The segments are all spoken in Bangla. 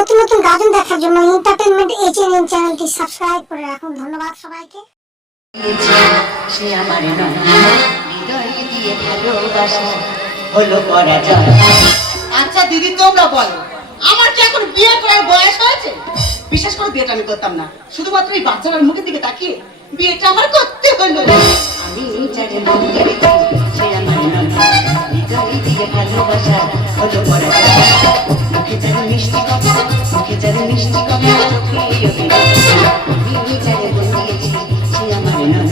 নতুন নতুন গাজন দেখার জন্য এন্টারটেইনমেন্ট এইচএনএন চ্যানেলটি সাবস্ক্রাইব করে রাখুন। ধন্যবাদ সবাইকে। সে আমার নয়, হৃদয়ে দিয়ে ভালোবাসা হলো পরাজয়। আচ্ছা দিদি, তোমরা বলো, আমার কি এখন বিয়ে করার বয়স হয়েছে? বিশেষ করে বিয়েটা আমি করতাম না, শুধুমাত্র এই বাচ্চাটার মুখের দিকে তাকিয়ে বিয়েটা আমার করতে হলো। আমি যারে মন দিয়েছি সে আমার নয়, হৃদয়ে দিয়ে ভালোবাসা হলো পরাজয়। মুখে যারে মিষ্টি কথা, মুখে যারে মিষ্টি কথা, চোখে অভিনয়। আমি যারে মন দিয়েছি সে আমার নয়,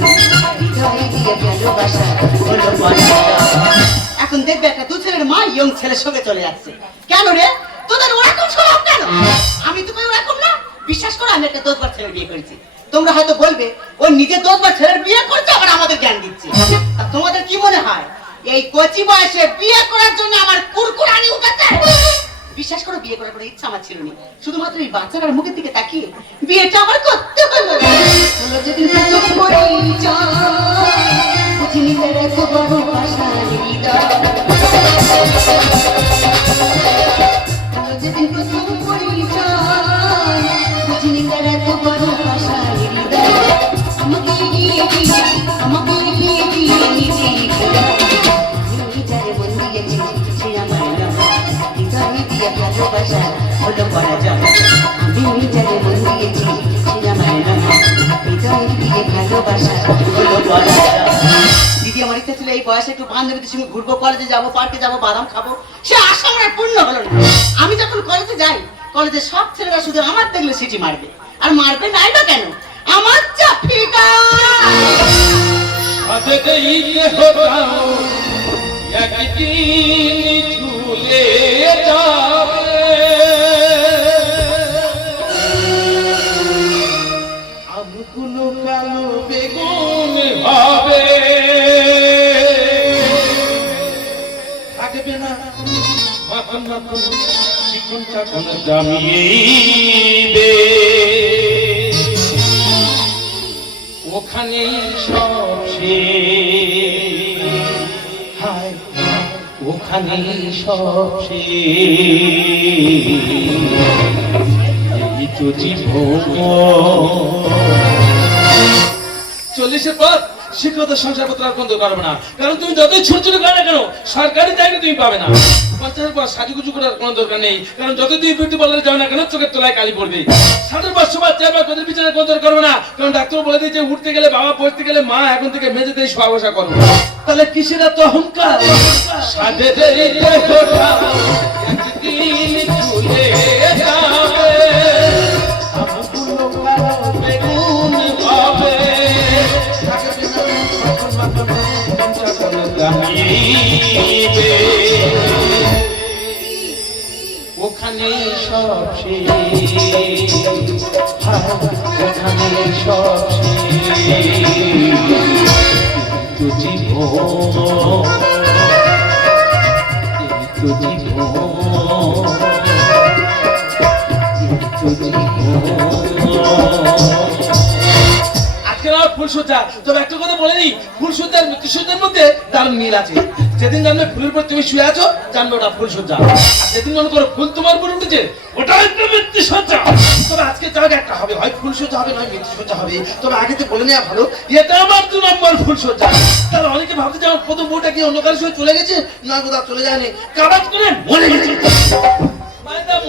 হৃদয়ে দিয়ে ভালোবাসা হলো পরাজয়। এখন দেখবে একটা দু ছেলের মা ইয়ং ছেলের সঙ্গে চলে যাচ্ছে। কেন রে, তোদের ওরকম স্বভাব কেন? আমি তো ওরকম না। বিশ্বাস করো, আমি একটা 10 বার ছেলের বিয়ে করেছি। তোমরা হয়তো বলবে ও নিজে 10 বার ছেলের বিয়ে করছে আবার আমাদের জ্ঞান দিচ্ছে। তা তোমাদের কি মনে হয় এই কচি বয়সে বিয়ে করার জন্য আমার কুরকুরানি উঠেছে? বিশ্বাস করো, বিয়ে করার কোনো ইচ্ছা আমার ছিল না, শুধুমাত্র এই বাচ্চাটার মুখের দিকে তাকিয়ে বিয়েটা আমার করতে হলো। যেদিন প্রথম পরিচয় বুঝিনি তার এত বড় ভাষার হৃদয়। যেদিন প্রথম পরিচয় বুঝিনি তার এত বড় ভাষার হৃদয়। আমাকে এগিয়ে দিয়ে, আমাকে এগিয়ে দিয়ে নিজে আমি যারে মন দিয়েছি সে আমার নয়, হৃদয়ে দিয়ে ভালোবাসা হলো পরাজয়। আমি যারে মন দিয়েছি সে আমার নয়, হৃদয়ে দিয়ে ভালোবাসা হলো পরাজয়। দিদি, আমার ইচ্ছা ছিল এই বয়সে একটু বান্ধবীদের সঙ্গে ঘুরবো, কলেজে যাবো, পার্কে যাবো, বাদাম খাবো। সে আশা আমার আর পূর্ণ হলো না। আমি যখন কলেজে যাই, কলেজে সব ছেলেরা শুধু আমার দেখলে সিটি মারবে। আর মারবে নাই বা কেন? আমার চাপিটা একদিন ঝুলে যাবে, আমগুলো কালো বেগুন হবে, থাকবে না মাখন মাখন চিকন চাকন জামিয়ে, ওখানে সব শেষ, হায় ওখানে সব শেষ, এই তো জীবন। 40-এর পর শিক্ষিত সংসারপত্র আর বন্ধ করবে না, কারণ তুমি যতই ছোট ছোট করো না কেন সরকারি চাকরি তুমি পাবে না। 50-এর পর সাজুগুজু করার কোনো দরকার নেই, কারণ যত তুমি বিউটি পার্লারে যাও না কেন চোখের তলায় কালি পড়বে। 60-এর পর সবার চেয়ারবার কোদের পিছনে কোনো দরকার করবে না, কারণ ডাক্তার বলে দিয়েছে উঠতে গেলে বাবা, বসতে গেলে মা, এখন থেকে মেঝেতেই শোয়া বসা করো। তাহলে কিসের এত অহংকার? সাধে একদিন ঝুলে যাবে, আমগুলো কালো বেগুন হবে, ওখানে সব শেষ, ওখানে সব শেষ, জীবন ফুলসজ্জা। তবে একটা কথা বলে নি, ফুলসজ্জার মৃত্যুসজ্জার মধ্যে দারুণ মিল আছে। যেদিন জানবে ফুলের পর তুমি শুয়ে আছো, জানবে ওটা ফুলসজ্জা। আর যেদিন মনে করো ফুল তোমার উপর উঠেছে, ওটা একটা মৃত্যুসজ্জা। তবে আজকে জায়গা একটা হবে, হয় ফুলসজ্জা হবে নয় মৃত্যুসজ্জা হবে। তবে আগে তো বলে নেওয়া ভালো, এটা আমার 2 নম্বর ফুলসজ্জা। তাহলে অনেকে ভাবতে যে আমার প্রথম বউটা কি অন্য কারোর সঙ্গে চলে গেছে, নয় কোথাও চলে যায়নি, কারাজ করে মরে গেছে।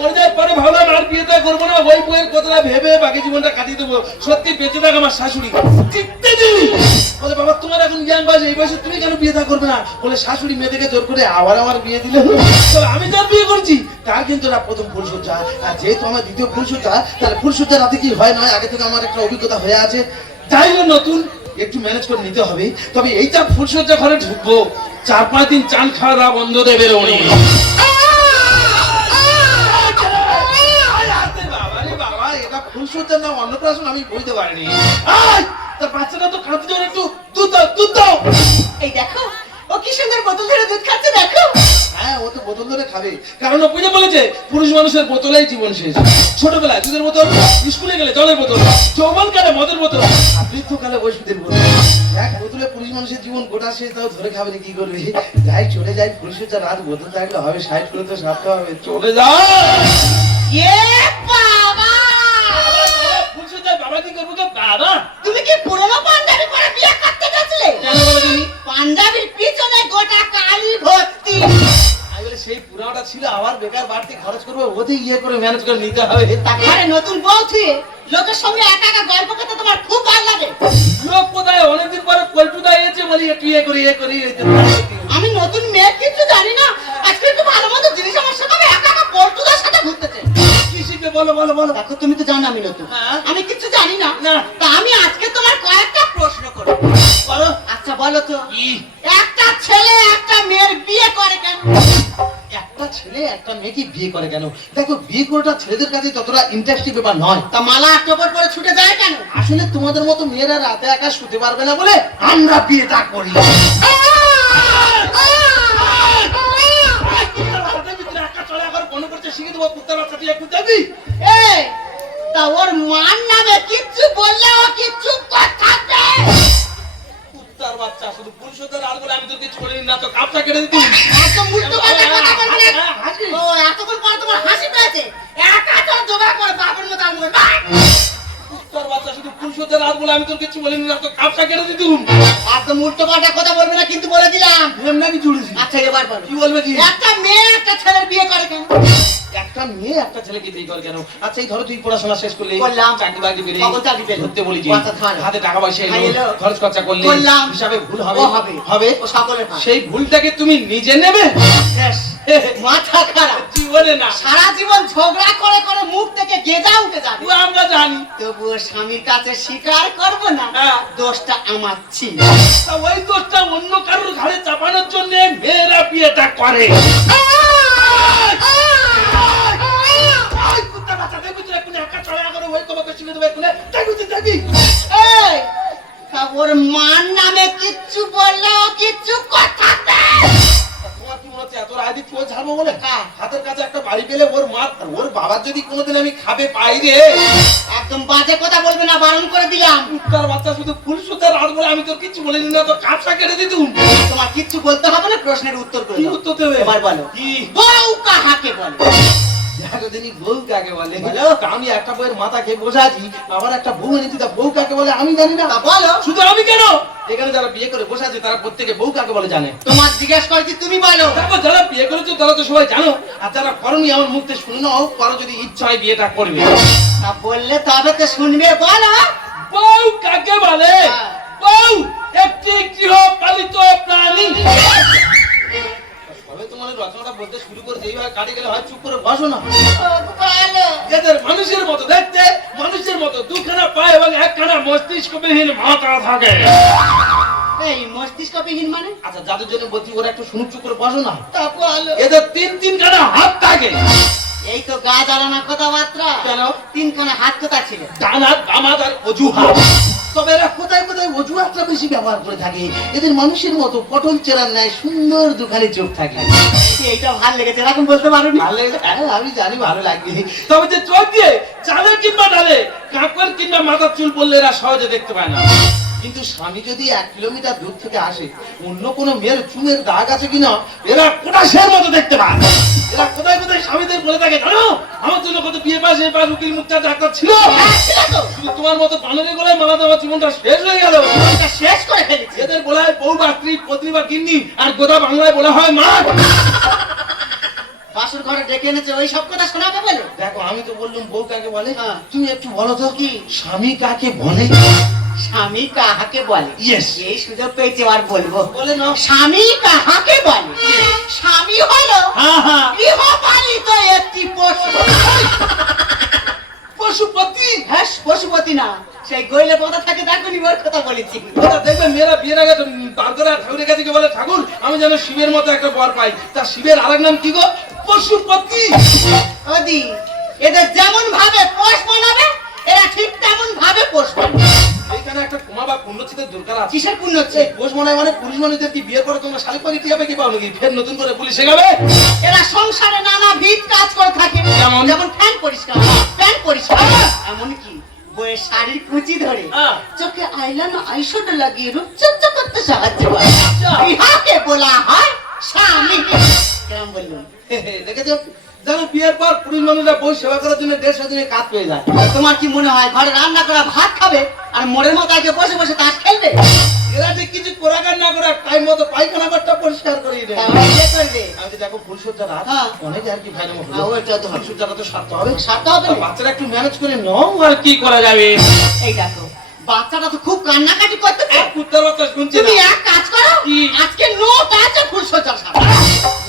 মরে যাওয়ার পরে ভাবলাম আর বিয়েটা করবো না, ওই বইয়ের কথাটা ভেবে বাকি জীবনটা কাটিয়ে দেবো। সত্যি বেঁচে থাক আমার শাশুড়ি, বলে বাবা তোমার এখন জ্ঞান বাজে, এই বয়সে তুমি কেন বিয়ে করবে না? বলে শাশুড়ি মেয়েদেরকে জোর করে আবার আমার বিয়ে দিল। আমি যার বিয়ে করছি তার কিন্তু না প্রথম ফুলসজ্জা, আর যেহেতু আমার দ্বিতীয় ফুলসজ্জা, তাহলে ফুলসজ্জা রাতে কি হয় নয় আগে থেকে আমার একটা অভিজ্ঞতা হয়ে আছে। তাই নতুন একটু ম্যানেজ করে নিতে হবে। তবে এইটা ফুলসজ্জা ঘরে ঢুকবো, 4-5 দিন চান খাওয়া বন্ধ দেবে উনি। ফুলসজ্জার নাম অন্নপ্রাশন আমি বুঝতে পারিনি। তার বাচ্চাটা তো খাওয়াতে যাওয়ার একটু দুধ দাও। এই দেখো, ও কি সুন্দর বোতল ধরে দুধ খাচ্ছে, দেখো। হ্যাঁ, ও তো বোতল ধরে খাবে, কারণ ও বুঝে বলেছে পুরুষ মানুষের বোতলেই জীবন শেষ। ছোটবেলায় দুধের বোতল, স্কুলে গেলে জলের বোতল, যৌবনকালে মদের বোতল, আর বৃদ্ধকালে ওষুধের বোতল। এক বোতলে পুরুষ মানুষের জীবন গোটা শেষ, তাও ধরে খাবে না, কি করবে? যাই চলে যাই, পুরুষের রাত বোতল থাকলে হবে, 60 করে তো সারতে হবে, চলে যা। বেকার বাড়তি খরচ করবো ওতে ইয়ে করে ম্যানেজ করে নিতে হবে। তা ঘরে নতুন বউ থুয়ে লোকের সঙ্গে একা একা গল্প করতে তোমার খুব ভালো লাগে। লোক কোথায় অনেকদিন পরে পল্টুদা এসে বলি একটু ইয়ে করি আমি নতুন মেয়ে কিছু জানি না, আজকে একটু ভালো মতো জিনিস আমার সাথে আমি একা একা বন্ধুদের সাথে ঘুরতে চাই। কি শিখবে বলো বলো বলো। দেখো তুমি তো জানো আমি নতুন, হ্যাঁ। আমি কিছু জানি না। না। তা আমি আজকে তোমার কয়েকটা প্রশ্ন করব। বলো। আচ্ছা বলো তো, কি? একটা ছেলে একটা মেয়ের বিয়ে করে কেন? একটা ছেলে একটা মেয়েকে বিয়ে করে কেন? দেখো বিয়ে করাটা ছেলেদের কাছে ততটা ইন্টারেস্টিং ব্যাপার নয়। তা মালা টপর পরে ছুটে যায় কেন? আসলে তোমাদের মতো মেয়েরা রাতে একা শুতে পারবে না বলে আমরা বিয়েটা করি। শিখে দেবো কুত্তার বাচ্চা তুই একটু যাবি। এই, তা ওর মার নামে কিচ্ছু বললে ও কিচ্ছু কথা দেয়? কুত্তার বাচ্চা শুধু পুরুষদের আর বলে আমি তোকে ছড়িয়ে না তো কাপটা কেটে দিতি। এত মুক্ত কথা কথা বলবি না। ও এতক্ষণ পরে তোমার হাসি পেয়েছে, একা তো জোগাড় করে বাপের মতো আমি বলবো। কুত্তার বাচ্চা শুধু পুরুষদের আর বলে আমি তোর কিছু বলিনি না তো কাপটা কেটে দিতি। একদম উল্টো পাল্টা কথা বলবে না কিন্তু বলে দিলাম। এমনি আমি জুড়েছি। আচ্ছা এবার বলো, কি বলবে কি? একটা মেয়ে একটা ছেলের বিয়ে করে কেন? একটা মেয়ে একটা ছেলেকে বিয়ে করে কেন? আচ্ছা এই ধরো তুই পড়াশোনা শেষ করলি, করলাম। চাকরি বাকরি পেলি, সকল চাকরি পেলাম। ধরতে বলি যে আচ্ছা, ধর। হাতে টাকা পয়সা হ্যাঁ, এলো, এলো। খরচ খরচা করলি, করলাম। হিসাবে ভুল হবে ও হবে। হবে ও সকলের হয়। সেই ভুলটাকে তুমি নিজে নেবে? শেষ। মাথা খারাপ। জীবনে না। সারা জীবন ঝগড়া করে করে মুখ থেকে গেজা উঠে যাবে। ও আমরা জানি। তবুও স্বামীর কাছে স্বীকার করবো না হ্যাঁ। দোষটা আমার ছিল। তা ওই দোষটা অন্য কারোর ঘাড়ে চাপানোর জন্য মেয়েরা বিয়েটা করে। কুত্তা বাচ্চা দেখবি তুই এখন একা চড়া করে ওই তোমাকে শিখে দেবে এখন দেখবি তুই দেখবি। এই, তা ওর মার নামে কিচ্ছু বললে ও কিচ্ছু কথা দেয়? তোমার কি মনে হচ্ছে এত রায়দি চোর ঝাড়বো বলে? হাতের কাছে একটা বাড়ি পেলে ওর মা ওর বাবার যদি কোনোদিন আমি খাবে পাই রে। একদম বাজে কথা বলবে না, বারণ করে দিলাম। কুত্তার বাচ্চা শুধু ফুল সুতার রাত বলে আমি তোর কিছু বলিনি না তো কাপটা কেটে দিতুম। তোমার কিচ্ছু বলতে হবে না, প্রশ্নের উত্তর করে কি দাও। উত্তর দেবে? এবার বলো, কি? বউ কাহাকে বলে? এতদিনই বউ কাকে বলে? বলো। তা আমি একটা বউয়ের মাথা খেয়ে বসে আছি, আবার একটা বউ এনেছি, তা বউ কাকে বলে আমি জানি না। তা বলো। শুধু আমি কেন, এখানে যারা বিয়ে করে বসে আছে তারা প্রত্যেকে বউ কাকে বলে জানে। তোমার জিজ্ঞেস করেছি, তুমি বলো। তারপর যারা বিয়ে করেছো তারা তো সবাই জানো, আর যারা করনি আমার মুখতে শুনে নাও, কারো যদি ইচ্ছা হয় বিয়েটা করবে। তা বললে তবে তো শুনবে, বলো। বউ কাকে বলে? হ্যাঁ। বউ একটি গৃহপালিত প্রাণী। সবাই তোমার রচনাটা বলতে শুরু করে যেইভাবে কাটে গেলে হয় চুপ করে বসো না। বলো। এদের মানুষের মতো দেখতে, মানুষের মতো দুখানা পায় এবং একখানা মস্তিষ্কবিহীন মাথা থাকে। এই মস্তিষ্কবিহীন মানে? আচ্ছা যাদের জন্য বলছি ওরা একটু শুনুক, চুপ করে বসো না। তা বলো। এদের তিনখানা হাত থাকে। এই তো গা জ্বালানা কথাবার্তা। কেন? তিনখানা হাত কোথা ছিল? ডান হাত, বাম হাত আর অজুহাত। তবে এরা কোথায় কোথায় অজুহাতটা বেশি ব্যবহার করে থাকে। এদের মানুষের মতো পটল চেরার ন্যায় সুন্দর দুখানি চোখ থাকে। এইটা ভালো লেগেছে, এরকম বলতে পারোনি? ভালো লেগেছে? হ্যাঁ, আমি জানি ভালো লাগবে। তবে যে চোখ দিয়ে চালে কিংবা ডালে কাঁকড় কিংবা মাথার চুল বললে এরা সহজে দেখতে পায় না। কিন্তু স্বামী যদি 1 কিলোমিটার দূর থেকে আসে, অন্য কোনো মেয়ের চুলের দাগ আছে কিনা এরা কোটাশের মতো দেখতে পায়। এরা কোথায় কোথায় স্বামীদের বলে থাকে জানো, আমার জন্য কত বিয়ে পাস এই পাস উকিল মুক্তা ডাক্তার ছিল। শুধু তোমার মতো বানরের গলায় মালাতে আমার জীবনটা শেষ হয়ে গেল। এটা শেষ করে ফেলেছি। এদের বলা হয় বউ বা স্ত্রী, পত্নী বা গিন্নি, আর গোদা বাংলায় বলা হয় মা। বাসুর ঘরে ডেকে এনেছে ওই সব কথা শোনাবে বলে? দেখো আমি তো বললাম বউ কাকে বলে, হ্যাঁ। তুমি একটু বলো তো কি স্বামী কাকে বলে? স্বামী কাহাকে বলে? Yes. এই সুযোগ পেয়েছি আর বলবো। বলে না। স্বামী কাহাকে বলে? স্বামী হলো হ্যাঁ হ্যাঁ, গৃহপালিত একটি পশু। পশুপতি। হ্যাঁ, পশুপতি না, সেই গইলে কথা থাকে, দেখো নিবার কথা বলেছি। ওরা দেখবে মেয়েরা বিয়ের আগে বারদরা ঠাকুরের কাছে গিয়ে বলে ঠাকুর আমি যেন শিবের মতো একটা বর পাই। তা শিবের আরেক নাম কি গো? পশুপতি। ওদি এদের যেমন ভাবে পোষ বানাবে এরা ঠিক তেমন ভাবে পোষ বানাবে। এইখানে একটা ক্ষমা বা পুণ্যচিতের দরকার আছে। কিসের পুণ্য হচ্ছে? পোষ মনে মানে পুরুষ মানুষদের কি বিয়ের পরে তোমরা শালিক পাখি টিয়াবে কি পাও নাকি? ফের নতুন করে পুলিশ শেখাবে? এরা সংসারে নানা ভিত কাজ করে থাকে। যেমন? যেমন ফ্যান পরিষ্কার, প্যান পরিষ্কার, এমনকি বইয়ের শাড়ির কুচি ধরে হ্যাঁ। চোখে আইলাইনার আইশ্যাডো লাগিয়ে রূপচর্চা করতে সাহায্য করে। আচ্ছা। ইহাকে বলা হয় স্বামী। কেমন বললুম? দেখেছো যেন বিয়ের পর পুরুষ মানুষরা বউ সেবা করার জন্য 150 দিনে কাজ পেয়ে যায়। তোমার কি মনে হয় ঘরে রান্না করা ভাত খাবে আর মোড়ের মতো আগে বসে বসে তাস খেলবে? এরা ঠিক কিছু করাকার না করে টাইম মতো পায়খানা ঘরটা পরিষ্কার করিয়ে দেয়। তাহলে বিয়ে করবে? আমি দেখো ফুলসজ্জা রাত হ্যাঁ। অনেক আর কি ফাইনাল হলো। ওইটা তো হবে। ফুলসজ্জাটা তো সারতে হবে। সারতে হবে না? বাচ্চারা একটু ম্যানেজ করে নাও, আর কি করা যাবে। এই দেখো বাচ্চাটা তো খুব কান্নাকাটি করতেছে। কুত্তার বাচ্চা শুনছে তুমি না। এক কাজ করো, কি? আজকে নোট আছে ফুলসজ্জার সাথে।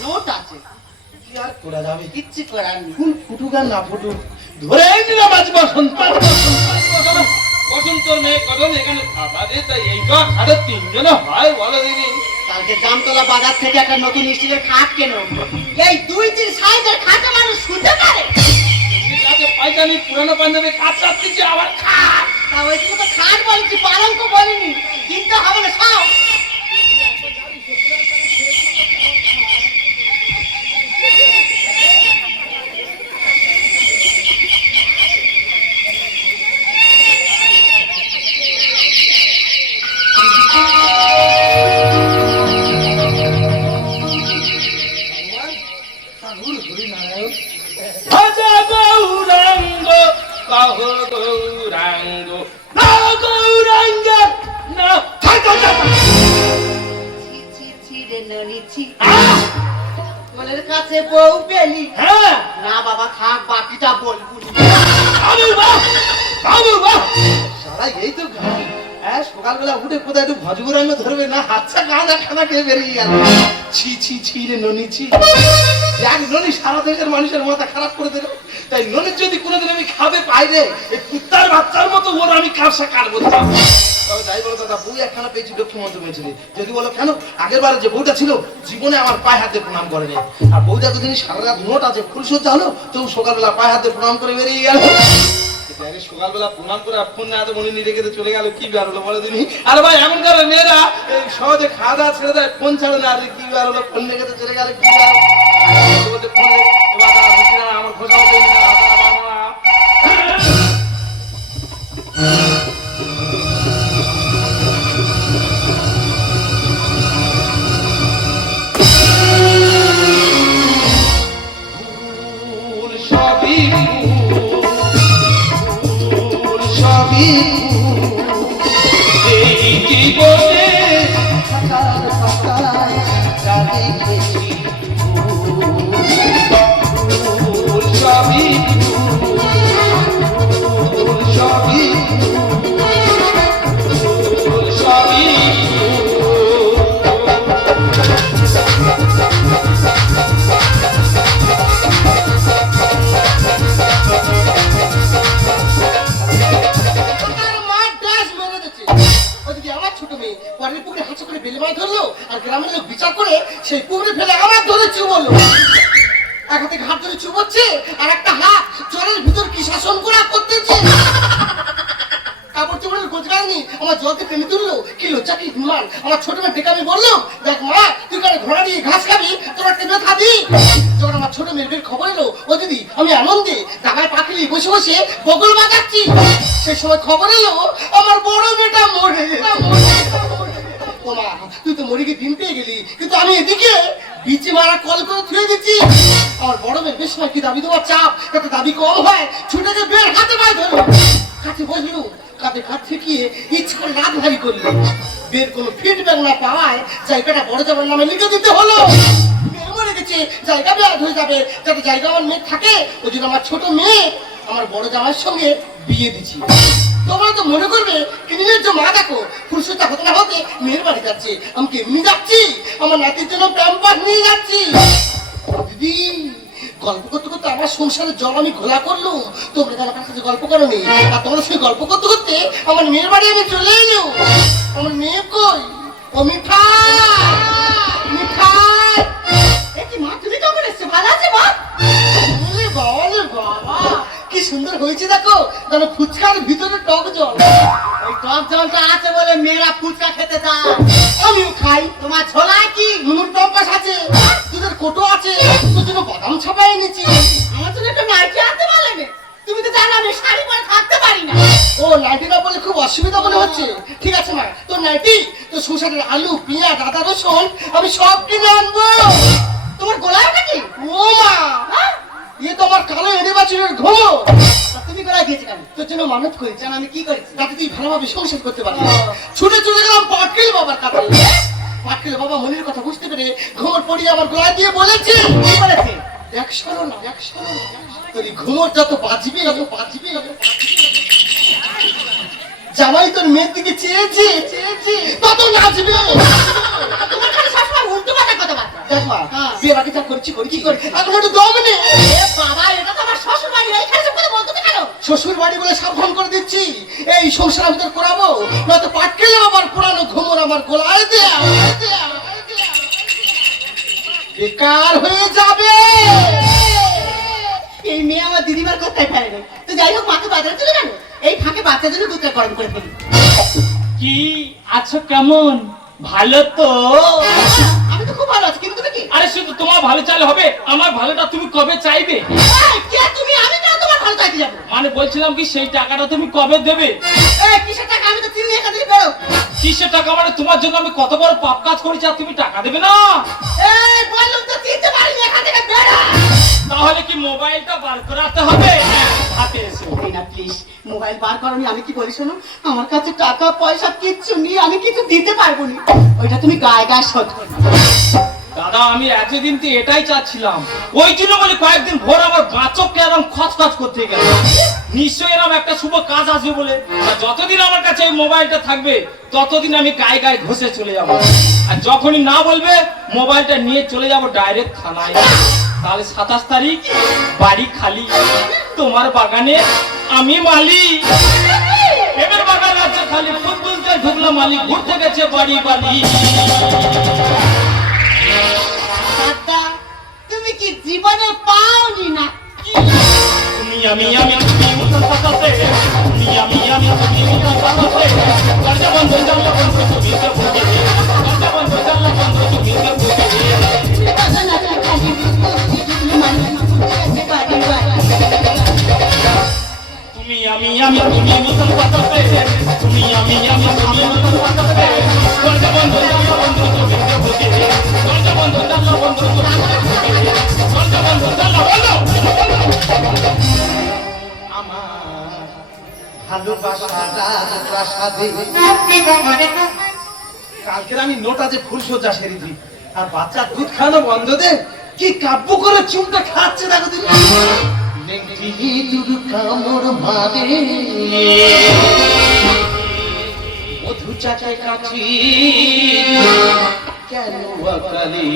নোট আছে, কি আর করা যাবে? কিচ্ছু করার নেই। ফুল ফুটুক আর না ফুটুক, ধরে নিলাম আজ বসন্ত। বসন্তর মেয়ে কদম এখানে খাবারে, তাই এইটা খাটে 3 জন হয় বলো দিদি। কালকে জামতলা বাজার থেকে একটা নতুন স্টিলের খাট কেন। এই 2-3 সাইজের খাটে মানুষ শুতে পারে? ঠিক আছে, পায়জানি পুরানো পাঞ্জাবি কাজ চাচ্ছি আবার খাট। তা ওই তো খাট বলছি, পালঙ্ক বলিনি। কিনতে হবে না, খাও। ভজা গৌরাঙ্গ কহ গৌরাঙ্গ না গৌরাঙ্গ না। ছি, ছি, ছি রে ননি, ছি। মনের কাছে বউ পেলি? হ্যাঁ না বাবা থাক, বাকিটা বলবো। বাবু বাহ, বাবু বাহ। সারা এই তো গান। হ্যাঁ, সকালবেলা উঠে কোথায় একটু ভজ গৌরাঙ্গ ধরবে না, হাতছা গাঁজা খানা খেয়ে বেরিয়ে গেল। ছি ছি ছি রে ননি, ছি। এক ননি সারা দেশের মানুষের মাথা খারাপ করে দিল। তাই ননির যদি কোনোদিন আমি খাবে পাই রে, এই কুত্তার বাচ্চার মতো ওর আমি কাবসা কাটবো। তবে যাই বলো দাদা, বউ একখানা পেয়েছি, লক্ষ্মীমন্ত পেয়েছিলি। যদি বলো কেন, আগের বারে যে বউটা ছিল জীবনে আমার পায়ে হাতে প্রণাম করেনি। আর বউটা যদি সারা রাত নোট আছে, ফুলসজ্জা হলো, তবু সকালবেলা পায়ে হাতে প্রণাম করে বেরিয়ে গেল। আগে সকালবেলা প্রণাম করে ফোন না তো মনে নিয়ে রেখে চলে গেল, কি বার হলো বলো দিনি। আর ভাই এমনকার মেয়েরা এই সহজে খাওয়া দাওয়া ছেড়ে দেয়, ফোন ছাড়ে না। আর কি বার হলো, ফোন রেখে চলে গেল, কি বার আমার খোঁজাও দেয়নি না। ফুল সবই ফুল সবই এই জীবনে থাকার পাতায় রাগে গেছি। ফুল সবই ফুল সবই ফুল সবই বিচার করে সেই পুকুরে ফেলে আমার ধরে চুবলো। এক হাতে ঘাট ধরে চুবচ্ছে, আর একটা হাত জলের ভিতর কি শাসন করা করতেছে। কাপড় চোপড়ের গোজগার নেই, আমার জলকে টেনে তুললো। কি লজ্জা, কি বিমান। আমার ছোট মেয়ে ডেকে আমি বললাম, দেখ মা, তুই কারে ঘোড়া দিয়ে ঘাস খাবি, তোর একটা ব্যথা দি। যখন আমার ছোট মেয়ের বের খবর এলো, ও দিদি আমি আনন্দে দাগায় পাখিলি বসে বসে বগল বাজাচ্ছি। সেই সময় খবর এলো আমার বড় মেয়েটা মরে। ও মা, তুই তো মরে গিয়ে ডিম পেয়ে গেলি, কিন্তু আমি এদিকে বিচি মারা কল করে ধুয়ে দিচ্ছি। আমার বড় মেয়ের বেশ সময় কি দাবি দেওয়ার চাপ, যাতে দাবি কম হয়, ছুটে গিয়ে বের হাতে পায়ে ধরলো। কাছে বসলো, কাঁধে কাঁধ ঠেকিয়ে ইচ্ছে করে রাত ভারী করলো। বের কোনো ফিডব্যাক না পাওয়ায় জায়গাটা বড় যাবার নামে লিখে দিতে হলো। মেয়ে মরে গেছে, জায়গা বেয়াদ হয়ে যাবে, যাতে জায়গা আমার মেয়ে থাকে, ওই জন্য আমার ছোট মেয়ে আমার বড় জামাইয়ের সঙ্গে বিয়ে দিচ্ছি। তোমরা তো মনে করবে কি নিজের যে মা দেখো ফুলসজ্জা হতে না হতে মেয়ের বাড়ি যাচ্ছে, আমি কি এমনি যাচ্ছি? আমার নাতির জন্য প্যাম্পাস নিয়ে যাচ্ছি। দিদি, গল্প করতে করতে আমার সংসারের জল আমি ঘোলা করলো। তোমরা তো আমার কাছে গল্প করো নি, আর তোমরা সেই গল্প করতে করতে আমার মেয়ের বাড়ি আমি চলে এলো। আমার মেয়ে কই? ও মিঠাই, মিঠাই। কি মা, তুমি কেমন এসছো? ভালো আছে মা? বাবা, কি সুন্দর হয়েছে দেখো, যেন ফুচকার ভিতরে টক জল। ওই টক জলটা আছে বলে মেয়েরা ফুচকা খেতে চায়। আমিও খাই। তোমার ছোলায় কি নুন টম্পাস আছে, দুধের কোটো আছে, তোর জন্য বাদাম ছাপাই এনেছি। আমার জন্য একটা নাইটি আনতে পারলে না? তুমি তো জানো আমি শাড়ি পরে থাকতে পারি না। ও, নাইটি না বলে খুব অসুবিধা মনে হচ্ছে। ঠিক আছে মা, তোর নাইটি, তোর সংসারের আলু, পেঁয়াজ, আদা, রসুন আমি সব কিনে আনবো। তোমার গোলায় নাকি? ও মা, ये तो আমার কালো এড়ে বাছুরের ঘুম। তা তুমি কোথায় গেছি কেন? তোর জন্য মানত করেছি জান আমি কি করেছি? যাতে তুই ভালোভাবে সংসার করতে পারবি। ছুটে চলে গেলাম পাটকেল বাবার কাছে। পাটকেল বাবা মনের কথা বুঝতে পেরে ঘুমোর পড়িয়ে আমার গলায় দিয়ে বলেছে, কি করেছে? এক সরো না তোর এই ঘুমোর যত বাঁচবি জামাই তোর মেয়ের দিকে চেয়েছি তত নাচবে। তোমার খালি সবসময় উল্টো পাল্টা কথাবার্তা। দেখ মা, হ্যাঁ। বিয়ের আগে যা করেছি এখন একটু দম নে। এ বাবা, এটা তো আমার শ্বশুর বাড়ি, এইখানে সব কথা বলতে কেন? শ্বশুর বাড়ি বলে সাবধান করে দিচ্ছি, এই সংসার আমি তোর করাবো, নয়তো পাটকেলে আমার পুরানো ঘুমোর আমার গলায় দেয়া বেকার হয়ে যাবে। এই মেয়ে আমার দিদিমার কথাই ফেলে নেই। তো যাই হোক, মাকে বাজারে চলে গেল, এই ফাঁকে বাচ্চার জন্য দুধটা গরম করে ফেলি। কি আছো কেমন? ভালো তো? আমি তো খুব ভালো আছি, কিন্তু তুমি কি? আরে শুধু তোমার ভালো চাইলে হবে, আমার ভালোটা তুমি কবে চাইবে? এই, কে তুমি? আমি কেন তোমার ভালো চাইতে যাবো? মানে বলছিলাম কি সেই টাকাটা তুমি কবে দেবে? এই কিসের টাকা? আমি তো চিনি এখান থেকে বেরো। কিসের টাকা? মানে তোমার জন্য আমি কত বড় পাপ কাজ করেছি আর তুমি টাকা দেবে না? এই বললাম তো চিনতে পারিনি, এখান থেকে বেরো। তাহলে কি মোবাইলটা বার করাতে হবে? হ্যাঁ, হাতে এসো। এই না প্লিজ, মোবাইল বার করনি। আমি কি বলি শোনো, আমার কাছে টাকা পয়সা কিচ্ছু নেই, আমি কিছু দিতে পারবো না। ওইটা তুমি গায়ে গায়ে শোধ করবে। দাদা আমি এতদিন তো এটাই চাচ্ছিলাম, ওই জন্য বলি কয়েকদিন ভোর আমার বাঁচককে এরকম খচখচ করতে গেল। নিশ্চয়ই এরকম একটা শুভ কাজ আসবে বলে। আর যতদিন আমার কাছে এই মোবাইলটা থাকবে ততদিন আমি গায়ে গায়ে ঘষে চলে যাব। আর যখনই না বলবে মোবাইলটা নিয়ে চলে যাব ডাইরেক্ট থানায়। তাহলে 27 তারিখ বাড়ি খালি, তোমার বাগানে আমি মালি। এবার বাগান আছে খালি, ফুল তুলতে ঢুকলো মালি, ঘুরতে গেছে বাড়ি বাড়ি। দাদা, তুমি কি জীবনে পাওনি না? তুমি তুমি উঠোন পাতাতে, তুমি উঠোন পাতাতে, দরজা বন্ধ জানলা বন্ধ তুমি কে ভুগে, দরজা বন্ধ জানলা বন্ধ তুমি কে ভুগে। দাদা না খালি মানে গেছে বাড়ি বাড়ি। তুমি উঠোন পাতাতে, তুমি উঠোন পাতাতে, দরজা বন্ধ জানলা বন্ধ তুমি কে ভুগে, দরজা বন্ধ জানলা বন্ধ তুমি কে ভুগে, দরজা বন্ধ জানলা বন্ধ। কালকের আমি নোট আছে ফুলসজ্জা সেরেছি, আর বাচ্চা দুধ খাওয়ানো বন্ধ দে, কি কাব্য করে চুমটা খাচ্ছে দেখো তুমি। মধু চাচাই কাছি কেন অকালি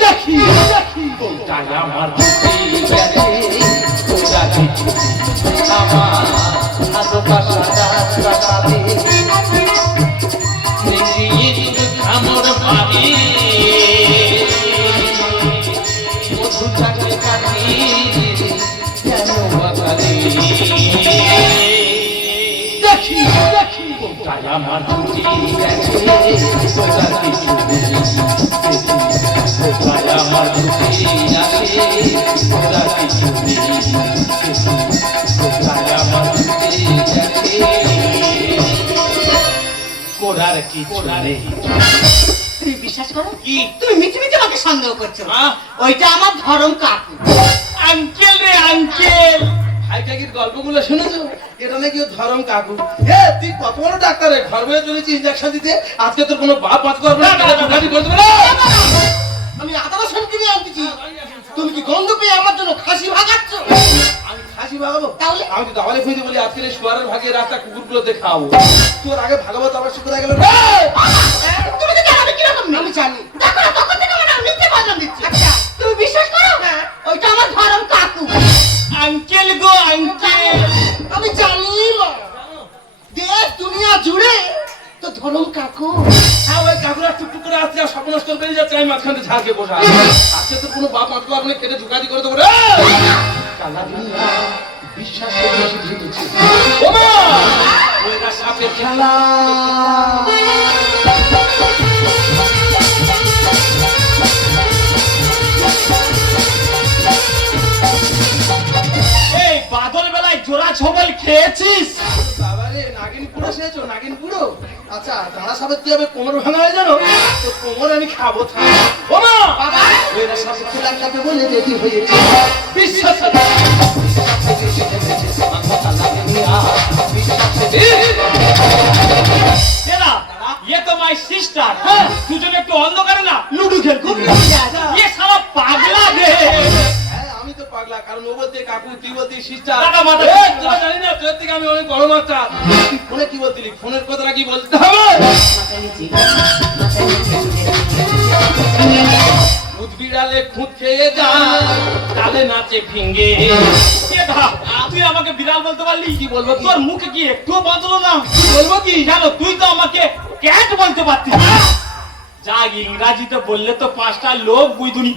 দেখি তাই আমার আমার ভালোবাসা রাস্তাতে আমার বাড়ি মধু চাকে কাটি কেন বাগালি দেখি তাই আমার দুটি গেছে তোরা কিছু তাই আমার দুটি আছে তোরা কিছু তাই আমার দুটি গেছে কোরার কি কোরারে। তুমি বিশ্বাস করো কি? তুমি মিছে মিছে আমাকে সন্দেহ করছো। আহ? ওইটা আমার ধরম কাকু। আঙ্কেল রে আঙ্কেল, ভাই কাকির গল্পগুলো শুনেছো? এটা নাকি ও ধরম কাকু। এ তুই কত বড় ডাক্তার রে, ঘর বয়ে চলেছি ইনজেকশন দিতে, আজকে তোর কোনো বাপ মাত করবে না, কাটাকাটি করবে না। আমি আদা রসুন কিনে আনতেছি, তুমি কি গন্ধ পেয়ে আমার জন্য খাসি ভাগাচ্ছ? আমি খাসি ভাগাবো? তাহলে? আমি তো দাওয়ালে খুঁজে বলি আজকে এই শুয়ারের ভাগে রাস্তা কুকুরগুলোতে খাওয়াবো। তোর আগে ভাগাবো তো আবার শুক্র গেল। তুমি তো জানাবে কিরকম? আমি জানি। দেখো না, তখন থেকে আমার নাম মিথ্যে বদনাম দিচ্ছে। আচ্ছা, তুমি বিশ্বাস করো? ওইটা আমার ধরম কাকু। আঙ্কেল গো আঙ্কেল। আমি জানি না, দেশ দুনিয়া জুড়ে তো ধরম কাকু। হ্যাঁ ওই কাকুরা টুকটুক করে আসছে আর সর্বনাশ করে বেরিয়ে যাচ্ছে, আমি মাঝখানে ঝাঁকে বসা। আজকে তোর কোনো বাপ মাত করবে না, কেটে ঢুকাজি করে দেবো রে। কালা দুনিয়া বিশ্বাসের বেশি ঢুকেছে। ও মা, ওইটা সাপের খেলা। এই বাদল বেলায় জোড়া ছবল খেয়েছিস? বাবারে নাগিন পুরো সেছো, নাগিন পুরো। আচ্ছা দাঁড়া সাবেত কি হবে কোমর ভাঙা হয়ে জানো তো কোমর আমি খাবো ও মা মেয়েরা সাথে লাগাতে বলে রেডি হয়েছে বিশ্বাস এরা ये तो माय सिस्टर দুজনে একটু অন্ধকারে না লুডো খেলতে ये साला পাগলা রে হ্যাঁ আমি তো পাগলা কারণ ও বলতে কাকু তুই বলতি সিস্টার টাকা মাথা তোরা জানি না তোর থেকে আমি অনেক বড় মাত্রা তুই ফোনে কি বলতিলি ফোনের কথাটা কি বলতে হবে দুধ বিড়ালে খুঁত খেয়ে যায় তালে নাচে ফিঙ্গে তুই আমাকে বিড়াল বলতে পারলি কি বলবো কি? তোর মুখে কি একটুও বাঁধলো না কি বলবো কি জানো তুই তো আমাকে ক্যাট বলতে পারতিস যা ইংরাজিতে বললে তো পাঁচটা লোক বুঝুনি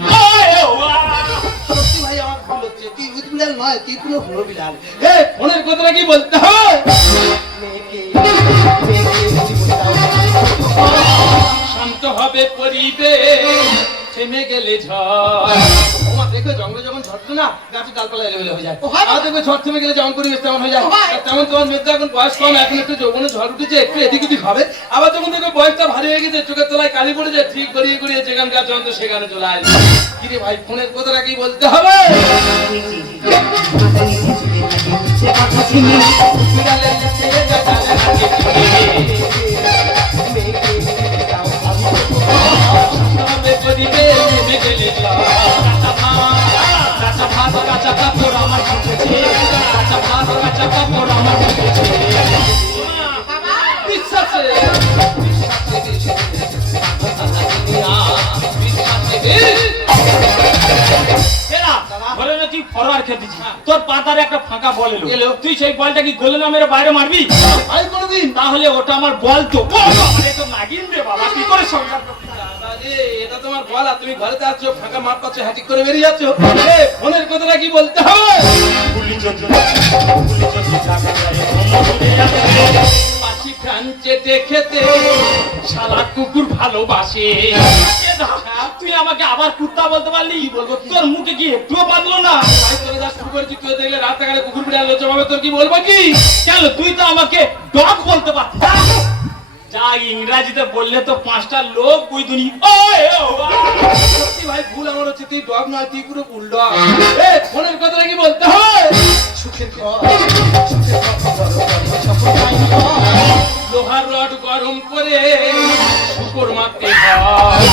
সত্যি ভাই আমার ভুল হচ্ছে তুই উদ বিড়াল নয় তুই পুরো হলো বিড়াল এ ফোনের কথাটা কি বলতে হবে মেয়েকে মেয়েকে শান্ত হবে পরিবেশ থেমে গেলে ঝড় তোমার দেখবে জঙ্গলে যখন ঝড়তো না গাছে ডালপালা এলোমেলো হয়ে যায় ও হয় না? আর দেখবে ঝড় থেমে গেলে যেমন পরিবেশ তেমন হয়ে যায় ও হয়। আর তেমন তোমার মেয়েটা এখন বয়স কম এখন একটু যৌবনে ঝড় উঠেছে একটু এদিক ওদিক হবে আবার যখন দেখবে বয়সটা ভারী হয়ে গেছে চোখের তলায় কালি পড়ে যায় ঠিক গড়িয়ে গড়িয়ে যেখানকার যন্ত্র সেখানে চলে আসবে কিরে ভাই ফোনের কথাটা কি বলতে হবে বিড়ালের কাছে যা জানে না কে হবে পরিবেশ থেমে গেলে ঝড় কাঁচা ভাত কাঁচা কাপড় আমার ঢুকেছে কাঁচা ভাত কাঁচা কাপড় আমার ঢুকেছে বিশ্বাসে এরা বলে না তুই ফরওয়ার্ড খেতেছিস তোর পাতারে একটা ফাঁকা বল এলো এলো। তুই সেই বলটা কি গোলে না মেরে বাইরে মারবি ভাই কোনোদিন তাহলে ওটা আমার বল তো আরে তো নাগিন রে বাবা কি করে সংসার করবি? দাদারে, এটা তোমার বলা তুমি ঘরেতে আসছো ফাঁকা মাপ পাচ্ছ হ্যাটিক করে বেরিয়ে যাচ্ছ এ, ফোনের কথাটা কি বলতে হবে পাখি প্রাণ চেটে খেতে শালা কুকুর ভালোবাসে এ দা, তুই আমাকে আবার কুত্তা বলতে পারলি বলবো কি? তোর মুখে কি একটুও বাঁধলো না ভাই তোরা যা শুরু করেছি তুই দেখলে রাস্তাঘাটে কুকুর বিড়াল লোচমাবে তোর কি বলবো কি কেন তুই তো আমাকে ডগ বলতে পারতিস যা ইংরেজিতে বললে তো পাঁচটা লোক বুঝুনি সত্যি ভাই ভুল আমার হচ্ছে তুই ডগ নয় তুই পুরো বুল ডগ এ ফোনের কথাটা কি বলতে হবে সুখের ঘর লোহার রড গরম করে শুকর মারতে হয়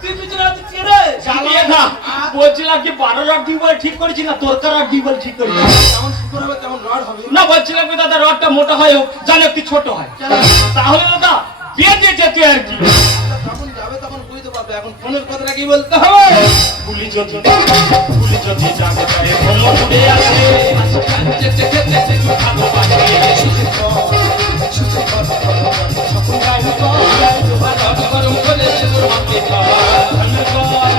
তুই পিছনে আছিস কে রে? চালিয়ে না বলছিলাম কি 12 রাত ডিউবল ঠিক করেছি না তোর কার ডিউবল ঠিক করেছি যেমন শুকর হবে তেমন রড হবে না বলছিলাম কি দাদা রডটা মোটা হয় হোক জানো একটু ছোট হয় তাহলে দাদা বেঁচে যেতে আর কি যখন যাবে তখন বুঝতে পারবে এখন ফোনের কথাটা কি বলতে হবে গুলি যদি জাগে যায় ভ্রমণ উড়ে আসে যেতে যেতে যেতে ভালোবাসে লোহার রড গরম করে শুকর মারতে হয়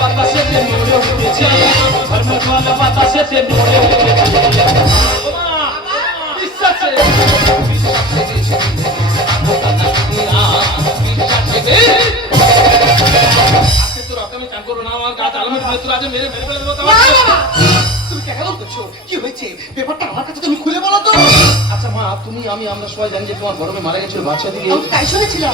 বাতাসে মোড়ে উঠেছে বাতাসে মোড়ে উঠেছে বিশ্বাসে আজকে তোর আমি চান করবো না আমার গাছ আলমের ফেলে তোর আজ মেরে মেরে ফেলে দেবো তোমার তুমি কেমন করছো কি হয়েছে ব্যাপারটা আমার কাছে তুমি খুলে বলো তো আচ্ছা মা তুমি আমরা সবাই জানি যে তোমার গরমে মারা গেছিল বাচ্চা দিকে আমি তাই শুনেছিলাম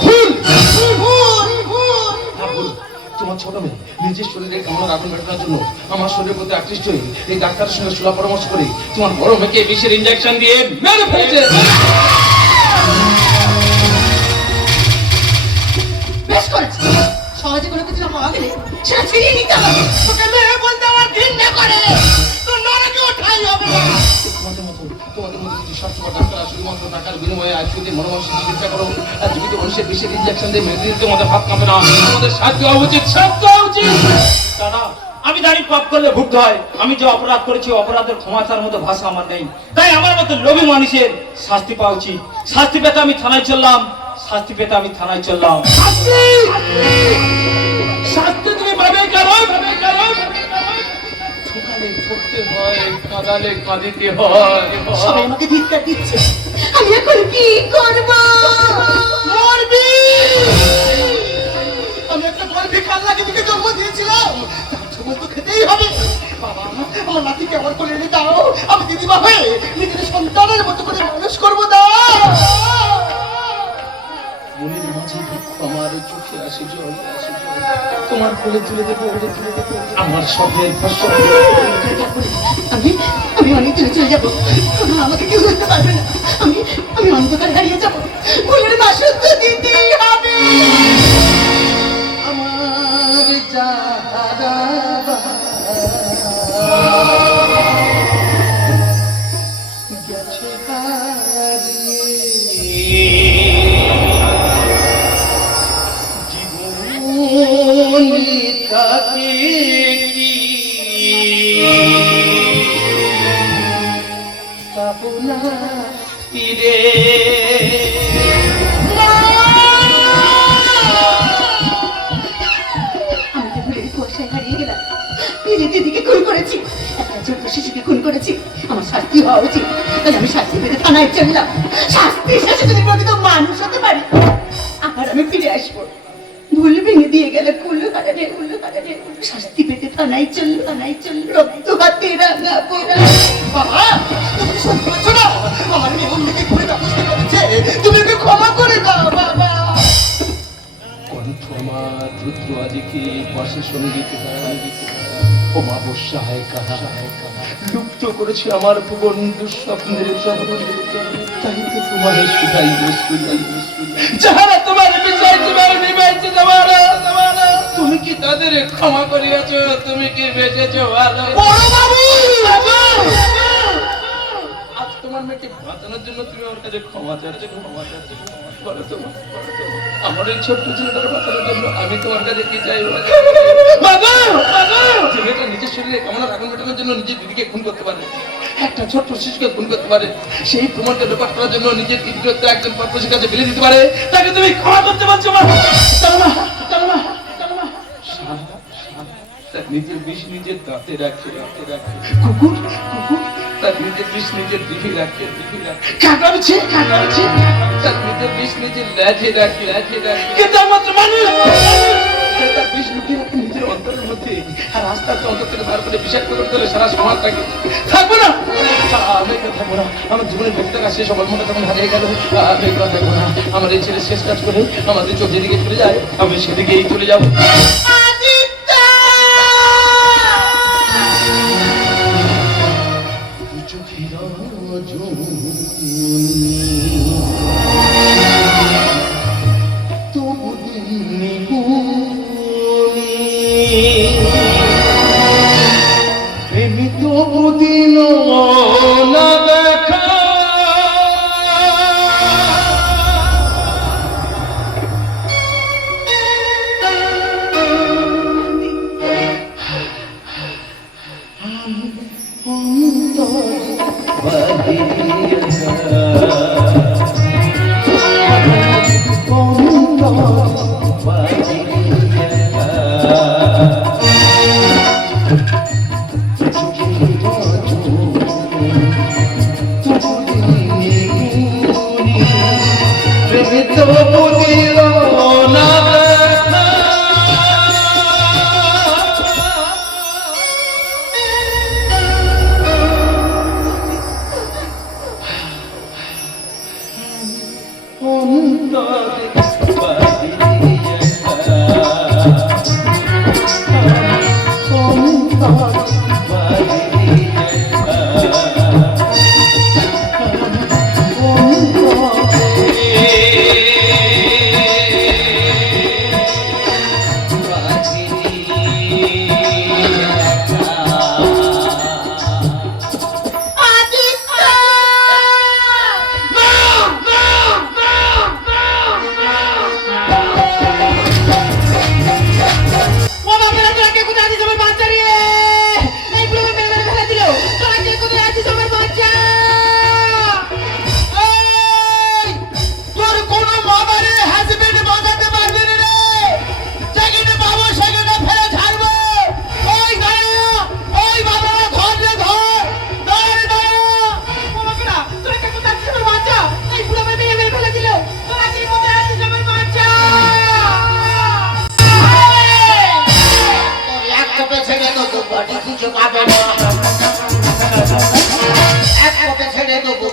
তোমার ছোট মেয়ে নিজের শরীরে কামড় আগুন মেটানোর জন্য আমার শরীরের প্রতি আকৃষ্ট হয়ে এই ডাক্তারের সঙ্গে সুলা পরামর্শ করে তোমার বড় মেয়েকে বিষের ইঞ্জেকশন দিয়ে মেরে ফেলেছে বেশ করেছি সহজে কোনো কিছু পাওয়া গেলে সেটা ছিনিয়ে নিতে হবে তোকে মেয়ে বলতে আমার ঘৃণা করে তোর নরকে ওঠাই হবে না তোমাদের মধ্যে কিছু স্বাস্থ্যকর ডাক্তার শুধুমাত্র টাকার বিনিময়ে আইসিউতে মনোমানসিক চিকিৎসা করো আর জীবিত মানুষের বিষের ইঞ্জেকশন দিয়ে মেরে দিতে তোমাদের হাত কাঁপে না তোমাদের সাহায্য হওয়া উচিত সাহায্য হওয়া উচিত দাদা আমি জানি পাপ করলে ভুগতে হয় আমি যে অপরাধ করেছি অপরাধের ক্ষমাচার মতো ভাষা আমার নেই তাই আমার মতো লোভী মানুষের শাস্তি পাওয়া উচিত শাস্তি পেতে আমি থানায় চললাম শাস্তি পেতে আমি থানায় চললাম শাস্তি তুমি পাবে কারণ ঠোকালে ঠকতে হয় কাঁদালে কাঁদিতে হয় সবাই আমাকে ধিক্কার দিচ্ছে আমি এখন কি করব মরবি আমি একটা বল ভিখার লাগে দিকে জন্ম দিয়েছিলাম তার জন্য তো খেতেই হবে বাবা আমার নাতিকে আমার কোলে এনে দাও আমি দিদিমা হয়ে নিজের সন্তানের মতো করে মানুষ করবো দাও আমার চোখে আসে জল, তোমার কোলে তুলে দেবো, আমার স্বপ্নের ফসল। আমি আমি অনেক দূরে চলে যাবো, আমাকে কেউ ধরতে পারবে না, আমি অন্ধকার হারিয়ে যাবো, ফুলের বাসন তো দিতেই হবে। আমার যারা গেছে জীবনী তাকে পাবনা ফিরে। আমি যে ভুলের কুয়াশায় হারিয়ে গেলাম, নিজে দিদিকে খুন করেছি, একটা ছোট্ট শিশুকে খুন করেছি, আমার শাস্তি হওয়া উচিত। তাই আমি শাস্তি পেতে থানায় চললাম, শাস্তি শেষে যদি প্রকৃত মানুষ হতে পারি আবার আমি ফিরে আসবো। ভুল ভেঙে দিয়ে গেলে কুল্লু কাটানে শাস্তি পেতে থানায় চলল রক্ত হাতে রাঙা পোড়া। বাবা তুমি সত্যি বলছো না, আমার মেয়ে অন্যকে খুলে ব্যবস্থা করেছে, তুমি ওকে ক্ষমা করে দাও বাবা। কণ্ঠ আমার রুদ্র আদিকে পাশে সঙ্গীত ও মাবস্যায় কাহা লুপ্ত করেছে আমার ভুবন দুঃস্বপ্নের শহরে। তাই তো তোমার সুধাই যাহারা তোমার বিচার তোমার নিবেছে তুমি কি তাদের ক্ষমা করিয়াছ? তুমি কি বেঁচেছ ভালো? আজ তোমার মেয়েকে বাঁচানোর জন্য তুমি ওর কাছে ক্ষমা চাচ্ছ। বলো তো, আমার এই ছোট্ট ছেলেটার বাঁচানোর জন্য আমি তোমার কাছে কি চাইবো? ছেলেটা নিজের শরীরে কামনা আগুন মেটানোর জন্য নিজের দিদিকে খুন করতে পারে, একটা ছোট্ট শিশুকে খুন করতে পারে, সেই প্রমাণটা রেকর্ড করার জন্য নিজের দিদিকে একজন পরপুরুষের কাছে বিলিয়ে দিতে পারে, তাকে তুমি ক্ষমা করতে পারছো না? তার নিজের বিষ নিজের দাঁতে রাখে, কুকুর তার নিজের বিষ নিজের জিভে রাখে, কাকাচ্ছে তার নিজের বিষ নিজের লেজে রাখে, কিন্তু একমাত্র মানুষ তার বিষ লুকিয়ে রাখে নিজের অন্তরের মধ্যে, আর আস্তে আস্তে অন্তর থেকে বার করে বিষাক্ত করতে হলে সারা সমাজ থাকবো না। আমি থাকবো না, আমার জীবনের বেঁচে থাকা শেষ, আমার মনটা তেমন হারিয়ে গেল। আমি থাকবো না, আমার এই ছেলে শেষ কাজ করে আমাদের চোখ যেদিকে চলে যায় আমি সেদিকেই চলে যাবো। ছেড়ে দেবো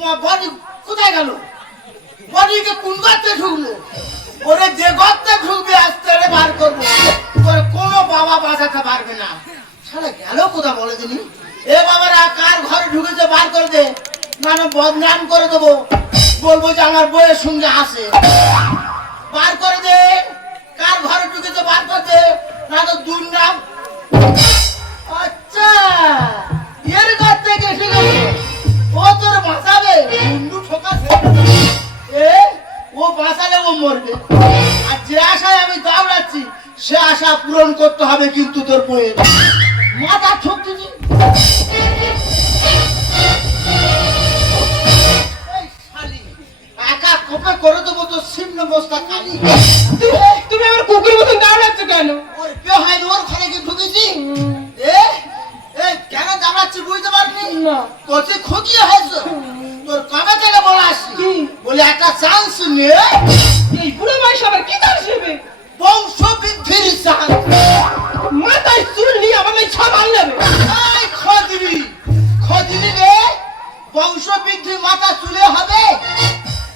তোমার বডি কোথায় গেল? বডিকে কোন গর্তে ঢুকলো? ওরে যে গর্তে ঢুকবে আস্তে করে বার করবো, ওরে কোনো বাবা বাঁচাতে পারবে না। শালা গেল কোথা বলে দিনি? এ বাবারা কার ঘরে ঢুকেছে বার করে দে, না বদনাম করে দেবো, বলবো যে আমার বইয়ের সঙ্গে আসে। বার করে দে, কার ঘরে ঢুকেছে বার করে দে, না তো দুর্নাম। আচ্ছা এর ঘর থেকে এসে গেল, ও তোর বাঁচাবে? বন্ধু ঠোকা এ ও বাঁচালে ও মরবে, আর যে আশায় আমি দাঁড়াচ্ছি সে আশা পূরণ করতে হবে কিন্তু তোর বইয়ের। মাথা ঠোক দিবি। একা কোপে করে দেবো তো সিমনে বস্তা খালি। তুমি আমার কুকুর মতন দাঁড়াচ্ছ কেন? ওর কে হয় ওর ঘরে কি ঢুকেছি? এ এ কেন দাঁড়াচ্ছি বুঝতে পারবি না। কত খুঁজিয়ে হয়েছে তোর কবে থেকে বলা আসছি বলে একটা চান্স নে। এই বুড়ো বয়স আবার কি চান্স নেবে? বংশ বৃদ্ধির চান্স। মাথায় চুল নিয়ে আমার এই ছাবাল নেবে। এই খদিনি রে, বংশ বৃদ্ধি মাথা চুলে হবে?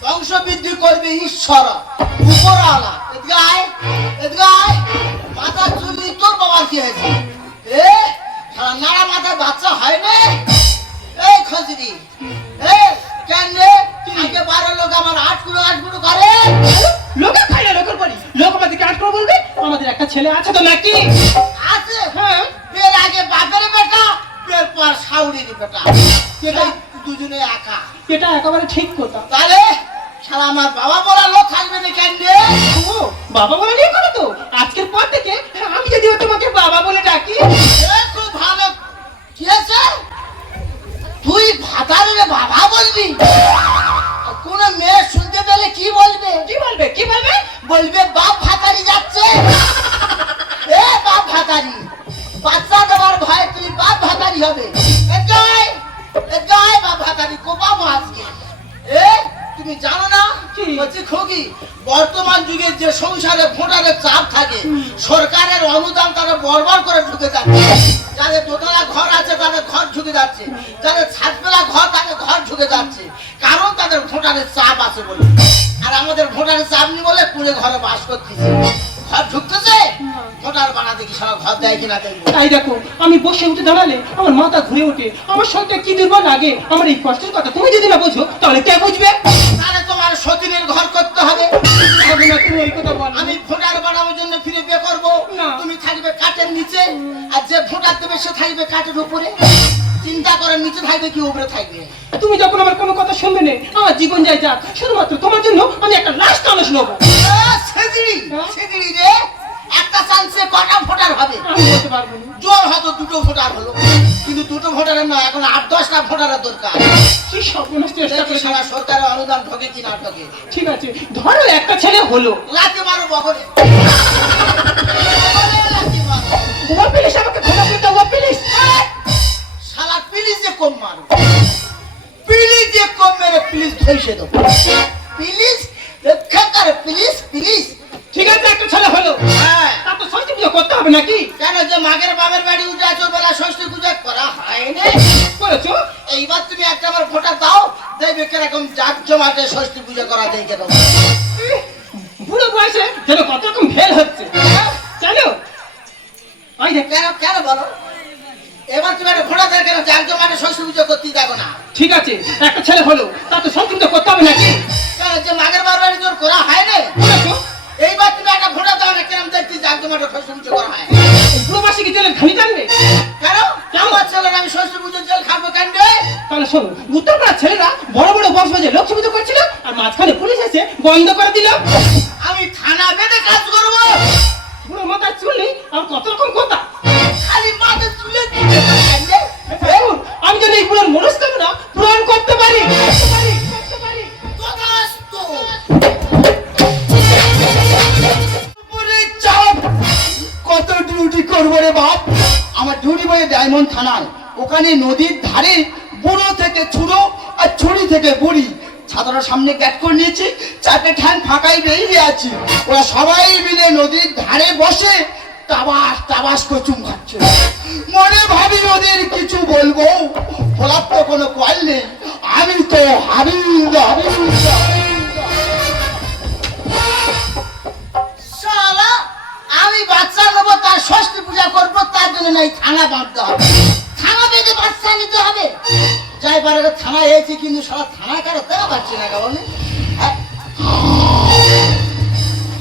বংশ বৃদ্ধি করবে ঈশ্বর উপরওয়ালা। এদিকে আয়, এদিকে আয়। মাথা চুলি তোর বাবার কি হয়েছে? এ সারা নাড়া মাথায় বাচ্চা হয় না? এই খদিনি এ কেন রে আগে 12 লোক আমার আটকুড়ো করে? লোকে খাই না লোকের বাড়ি, লোক আমাদেরকে আটকে বলবে। আমাদের একটা ছেলে আছে তো নাকি? আছে। হ্যাঁ। বের আগে বাপের বেটা, বের পর শাউরির বেটা, এটা দুজনে একা। এটা একেবারে ঠিক কথা। তাহলে শালা আমার বাবা বলা লোক থাকবে না কেন রে? ও বাবা বলে নিয়ে করো তো আজকের পর থেকে আমি যদি তোমাকে বাবা বলে ডাকি। এ খুব ভালো। কি আছে? তুই ভাতারে বাবা বলবি? কোন মেয়ে শুনতে পেলে কি বলবে? কি বলবে? কি বলবে? বলবে বাপ ভাতারি যাচ্ছে। এ বাপ ভাতারি, বাচ্চা দেওয়ার ভয় তুই বাপ ভাতারি হবে। এ বাপ ভাতারি কোপাবো আজকে। এ তুমি জানো না কি? বলছি খোকি, বর্তমান যুগে যে সংসারে ভোটারের চাপ থাকে, সরকারের অনুদান তারা বরবার করে ঢুকে যাচ্ছে। যাদের দোতলা ঘর আছে তাদের ঘর ঢুকে যাচ্ছে, যাদের ছাদবেলা ঘর তাদের ঘর ঢুকে যাচ্ছে, কারণ তাদের ভোটারের চাপ আছে বলে। আর আমাদের ভোটারের চাপ নেই বলে কুড়ে ঘরে বাস করতেছে। ঘর ঢুকতেছে, ভোটার বানাতে কি সারা ঘর দেয় কিনা দেখবো। তাই দেখো আমি বসে উঠে দাঁড়ালে আমার মাথা ঘুরে ওঠে, আমার সঙ্গে কি দুর্বল লাগে। আমার এই কষ্টের কথা তুমি যদি না বোঝো তাহলে কে বুঝবে? তাহলে তোমার সতীনের ঘর করতে হবে। হবে না, তুমি এই কথা বলো। আমি ভোটার বানানোর জন্য ফিরে বিয়ে করবো, না। তুমি থাকবে কাঠের নিচে, আর যে ভোটার দেবে সে থাকবে কাঠের উপরে। চিন্তা করে নিচে থাকবে কি উপরে থাকবে? তুমি যখন আমার কোনো কথা শুনবে না, আমার জীবন যায় যাক, শুধুমাত্র তোমার জন্য আমি একটা লাশ টানস নেবো। সেদিড়ি হ্যাঁ? সেদিড়ি রে, একটা চান্সে কটা ভোটার হবে? আমি বলতে পারবো না। জোর হয়তো 2টো ভোটার হলো, কিন্তু 2টো ভোটারের নয়, এখন 8-10টা ভোটারের দরকার। কি সর্বনাশ চেষ্টা দেখি করে। সারা সরকারের অনুদান ঢোকে কি না ঢোকে। ঠিক আছে ধরো একটা ছেলে হলো, লাথি মারো বগলে। লাথি মারো। তোমার প্লিজ আমাকে ক্ষমা করে দাও প্লিজ। শালা প্লিজ যে কম মারো, প্লিজ যে কম মেরে প্লিজ ধইছে দাও, প্লিজ রক্ষা কর, প্লিজ প্লিজ। ঠিক আছে একটা ছেলে হলো, হ্যাঁ তা তো ষষ্ঠী পুজো করতে হবে নাকি? কেন যে মাগের বাবার বাড়ি উঠে আছো বেলা ষষ্ঠী পূজা করা হয় না? করেছো? এইবার তুমি একটা আমার ভোটার দাও, দেখবে কিরকম জাক জমাটে ষষ্ঠী পূজা করা দেখে দাও। বুড়ো বয়সে যেন কত রকম ভেল হচ্ছে জানো। ওই দেখ কেন কেন বলো? এবার তুমি একটা ভোটার কেন জাক জমাটে ষষ্ঠী পূজা করতে যাবো না? ঠিক আছে একটা ছেলে হলো, তা তো ষষ্ঠী পুজো করতে হবে নাকি? কেন যে মাগের বাবার বাড়ি জোর করা হয় না? করেছো? এইবার তুমি একটা ভোটার দাও না, কিরম দেখতে জাক জমাটে ষষ্ঠী পূজা করা হয়? বুড়ো বয়সে কি জেলের ঘানি টানবে? কেন আমার ছেলের আমি ষষ্ঠী পুজোর জল খাবো কেন রে? তাহলে শোনো, উত্তরপাড়ার ছেলেরা বড় বড় বক্স বাজে লক্ষ্মী পুজো করছিল, আর মাঝখানে পুলিশ এসে বন্ধ করে দিল। আমি থানা বেঁধে কাজ করবো? বুড়ো মাথায় চুল নেই আর কত রকম কথা। খালি মাথা তুলে দিতে পারে কেন রে? দেখুন, আমি যদি এই বুড়োর মনস্কামনা পূরণ করতে পারি। করতে পারি। তথাস্তু। উপরে চাপ। কত ডিউটি করবো রে বাপ? আমার ডিউটি বলে ডায়মন্ড থানায়, ওখানে নদীর ধারে বুড়ো থেকে ছুড়ো আর ছুরি থেকে বুড়ি, ছাতার সামনে গ্যাট করে নিয়েছি, 4টে ঠ্যাং ফাঁকাই বেরিয়ে আছি। ওরা সবাই মিলে নদীর ধারে বসে টাবাস টাবাস করে চুম খাচ্ছে। মনে ভাবি ওদের কিছু বলবো, বলার তো কোনো কল নেই, আমি তো হাবিলদার শালা, আমি বাচ্চা নেবো, তার ষষ্ঠী পূজা করবো, তার জন্য নাই থানা বাঁধতে হবে। থানা বেঁধে বাচ্চা নিতে হবে। যাই পারে থানায় এসেছি, কিন্তু সারা থানায় কারো দেওয়া পাচ্ছি না কেমন।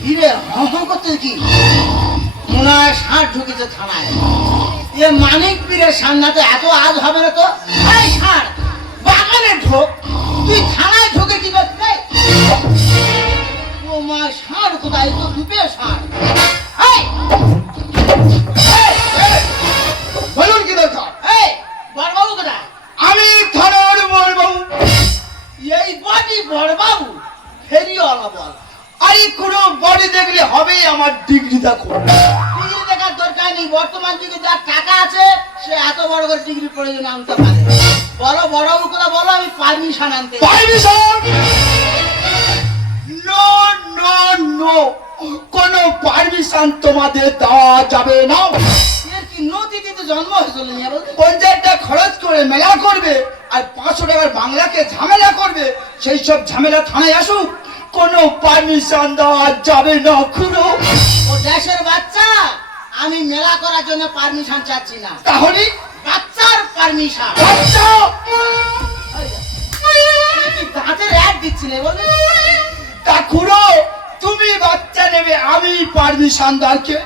হিরে হম করতে কি মনে হয় ষাঁড় ঢুকেছে থানায়। এ মানিক পীরের সামনাতে এত আজ হবে না তো। এই ষাঁড়, বাগানে ঢোক, তুই থানায় ঢোকে কি করতে? ও মা, ষাঁড় কোথায়? তো দুপে ষাঁড়। এই, বলুন কি দরকার? এই, বড়বাবু কোথায়? আমি থানার বড়বাবু। এই বডি বড়বাবু, ফেরিওয়ালা বল। আরে কোনো বডি দেখলে হবে, আমার ডিগ্রি দেখো। ডিগ্রি দেখার দরকার নেই, বর্তমান যুগে যার টাকা আছে সে এত বড় করে ডিগ্রি প্রয়োজন আনতে পারে। বলো বড়বাবু কোথায়, বলো, আমি পারমিশন আনতে। পারমিশন? নো নো নো, কোনো পারমিশন তোমাদের দেওয়া যাবে না। এর কি নদীতে জন্ম হয়েছিল নিয়ে বলতে? 50 টাকা খরচ করে মেলা করবে আর 500 টাকার বাংলাকে ঝামেলা করবে, সেই সব ঝামেলা থানায় আসুক, কোনো পারমিশন দেওয়া যাবে না। খুড়ো, ও দেশের বাচ্চা, আমি মেলা করার জন্য পারমিশন চাচ্ছি না, তাহলে বাচ্চার পারমিশন। বাচ্চা দাঁতের এক দিচ্ছি না বলে। তা খুড়ো, তুমি বাচ্চা নেবে, আমি পারমিশন দরকে।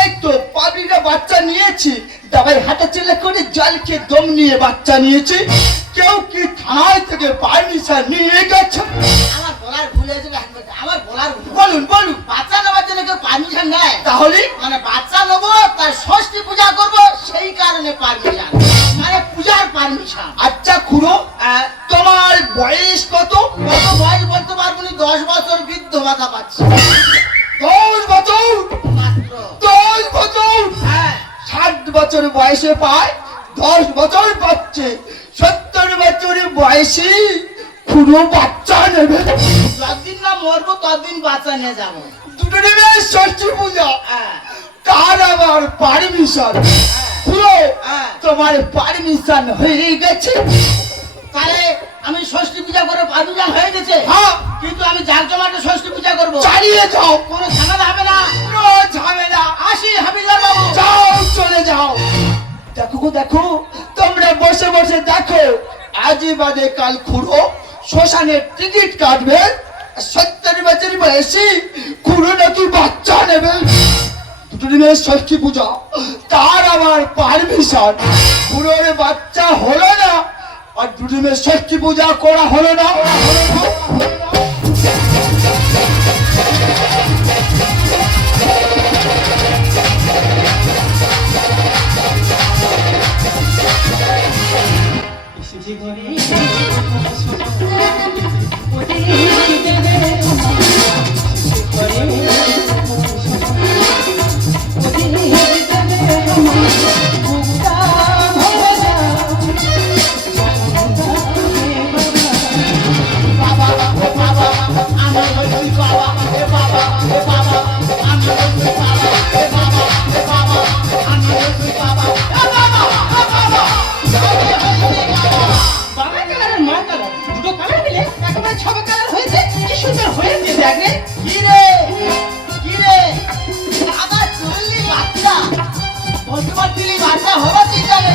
এই তো পাবলিকরা বাচ্চা নিয়েছি, দাবাই হাঁটা চলে করে জলকে দম নিয়ে বাচ্চা নিয়েছি। কেউ কি থানায় থেকে পারমিশন নিয়ে গেছে? আমার বলার ভুল হয়েছে, আমার বলার ভুল। বলুন বলুন, বাচ্চা নেওয়ার জন্য কেউ পারমিশন নেয়? তাহলে মানে বাচ্চা নেবো, তার ষষ্ঠী পূজা করব, সেই কারণে পারমিশন, মানে পূজার পারমিশন। আচ্ছা খুড়ো, তোমার বয়স কত? কত বয়স বলতে পারবো না, 10 বছর বৃদ্ধ ভাতা পাচ্ছি 10 বছর? মাত্র। 10 বছর? হ্যাঁ, 60 বছর বয়সে পায়, 10 বছর পাচ্ছে। 70 বছর বয়সী খুড়ো বাচ্চা নেবে? যতদিন না মরবো ততদিন বাচ্চা নিয়ে যাবো। দুটো নেবে ষষ্ঠী পূজা, হ্যাঁ, তার আবার পারমিশন। খুড়ো, হ্যাঁ। তোমার পারমিশন হয়ে গেছে? তাহলে আমি ষষ্ঠী পূজা করে পারমিশন হয়ে গেছে। হ্যাঁ, কিন্তু আমি জাঁকজমাটে ষষ্ঠী পূজা করবো, চালিয়ে যাও, কোনো ঝামেলা হবে না। কোনো ঝামেলা। আসি হাবিলদার বাবু। যাও, চলে যাও। দেখো গো দেখো, তোমরা বসে বসে দেখো, আজই বাদে কাল খুড়ো শ্মশানের টিকিট কাটবে। 70 বছর বয়সী খুড়ো নাকি বাচ্চা নেবে। দুটো দিনের ষষ্ঠী পূজা, তার আবার পারমিশন। খুড়োর বাচ্চা হলো না, আর দুটো দিনের ষষ্ঠী পূজা করা হলো না। বাংলা কালার আর মা কালার দুটো কালার মিলে একেবারে ছবা কালার হয়েছে। কি সুন্দর হয়েছে দেখ রে। কিরে কিরে, আবার চললি বাচ্চা, বলতে পারছিলি বাচ্চা হলো কি যাবে?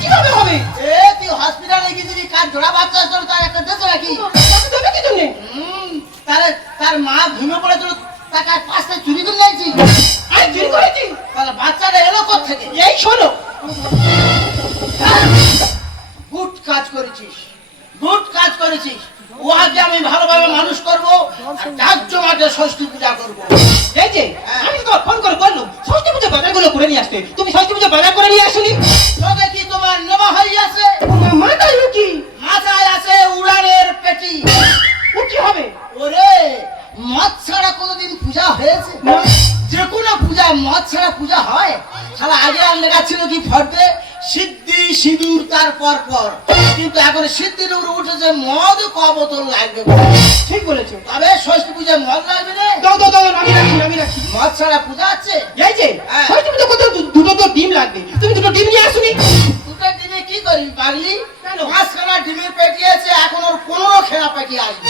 কিভাবে হবে? এ তুই হসপিটালে গেছিলি, কার জোড়া বাচ্চা আসলো, তার একটা দেশ নাকি? তাকে দেবে কি জন্যে? তাহলে তার মা ঘুমে পড়েছিল, তাকে 5টা চুরি করে নিয়েছি। আমি চুরি করেছি? তাহলে বাচ্চাটা এলো কোত্থেকে? এই শোনো, গুড কাজ করেছিস, গুড কাজ করেছিস। ও আগে আমি ভালোভাবে মানুষ করবো, আর জাঁকজমাটে ষষ্ঠী পূজা করবো। এই যে আমি তোমার ফোন করে বললাম ষষ্ঠী পুজো বাজারগুলো করে নিয়ে আসতে, তুমি ষষ্ঠী পুজো বাজার করে নিয়ে আসনি। তোকে কি তোমার নেওয়া হয়ে আছে? মাথায় কি? মাথায় আছে উড়ানের পেটি। ও কি হবে? ওরে, মদ ছাড়া কোনোদিন পূজা হয়েছে? যে কোনো পূজা মদ ছাড়া পূজা হয়? সারা আগে আর লেখা ছিল কি ফর্দে, সিদ্ধি সিঁদুর তার পর পর, কিন্তু এখন সিদ্ধির উপর উঠেছে মদ ক বোতল লাগবে। ঠিক বলেছো। তবে ষষ্ঠী পূজায় মদ লাগবে রে। দাও দাও দাও, আমি রাখি আমি রাখি। মদ ছাড়া পূজা আছে? এই যে হ্যাঁ। ষষ্ঠী পুজো করতে দুটো তো ডিম লাগবে, তুমি দুটো ডিম নিয়ে আসুনি। দুটো ডিমে কি করবি পাগলি? কেন? 5খানা ডিমের পেটি আছে, এখন ওর কোনো পেটি আসবে।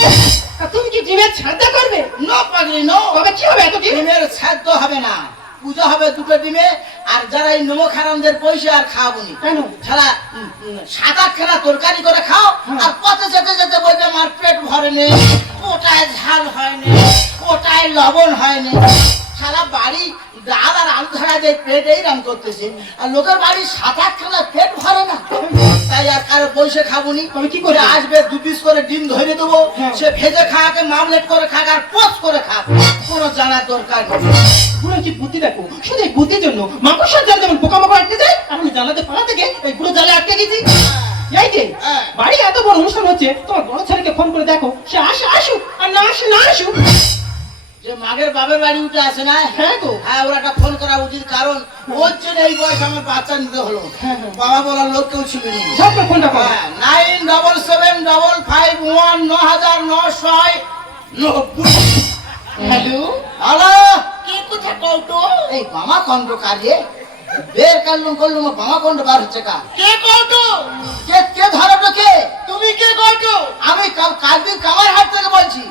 আর তুমি কি ডিমের ছাদা করবে? নো পাগলি নো, তবে কি হবে এত ডিম? ডিমের ছাদ্য হবে না, পুজো হবে দুটো ডিমে। আর যারা এই নমক হারামদের পয়সা আর খাওয়াবো নি। কেন? সারা 7-8খানা তরকারি করে খাও, আর পথে যেতে যেতে বলবে আমার পেট ভরে নেই, ওটায় ঝাল হয়নি, ওটায় লবণ হয়নি। সারা বাড়ি ডাল আর আলু ছাড়া যে পেট এইরাম করতেছে, আর লোকের বাড়ি 7-8খানা পেট ভরে না। তাই আর কারো পয়সা খাবো নি। তবে কি করে? আসবে 2 পিস করে ডিম ধরে দেবো, সে ভেজে খাকে, মামলেট করে খাক, আর পোচ করে খাক, কোনো জানার দরকার নেই। বুড়ো কি বুদ্ধি দেখো, শুধু এই বুদ্ধির জন্য মাকড়সার জাল যেমন পোকামাকড় আটকে যায়, আমি জানাতে পালা থেকে এই বুড়ো জালে আটকে গেছি। এই যে হ্যাঁ। বাড়ি এত বড় অনুষ্ঠান হচ্ছে, তোমার বড় ছেলেকে ফোন করে দেখো, সে আসুক, আর না আসুক। যে মাগের বাবার বাড়ি উঠে আসে না, হ্যাঁ গো। হ্যাঁ, ওরা একটা ফোন করা উচিত, কারণ ওর জন্য এই বয়স আমার বাচ্চা নিতে হলো। হ্যাঁ। বাবা বলার লোক কেউ ছিল না। ঝটপট ফোনটা করো। 97751990। হ্যালো, হ্যালো, কে কোথায় কৌটো? এই বামা কণ্ড কাজে বের কালুম করলুম, বামা কণ্ড বার হচ্ছে কা? কে কৌটো? কে ধরো তো কে? তুমি কে কৌটো? আমি কালকে কামার হাট থেকে বলছি।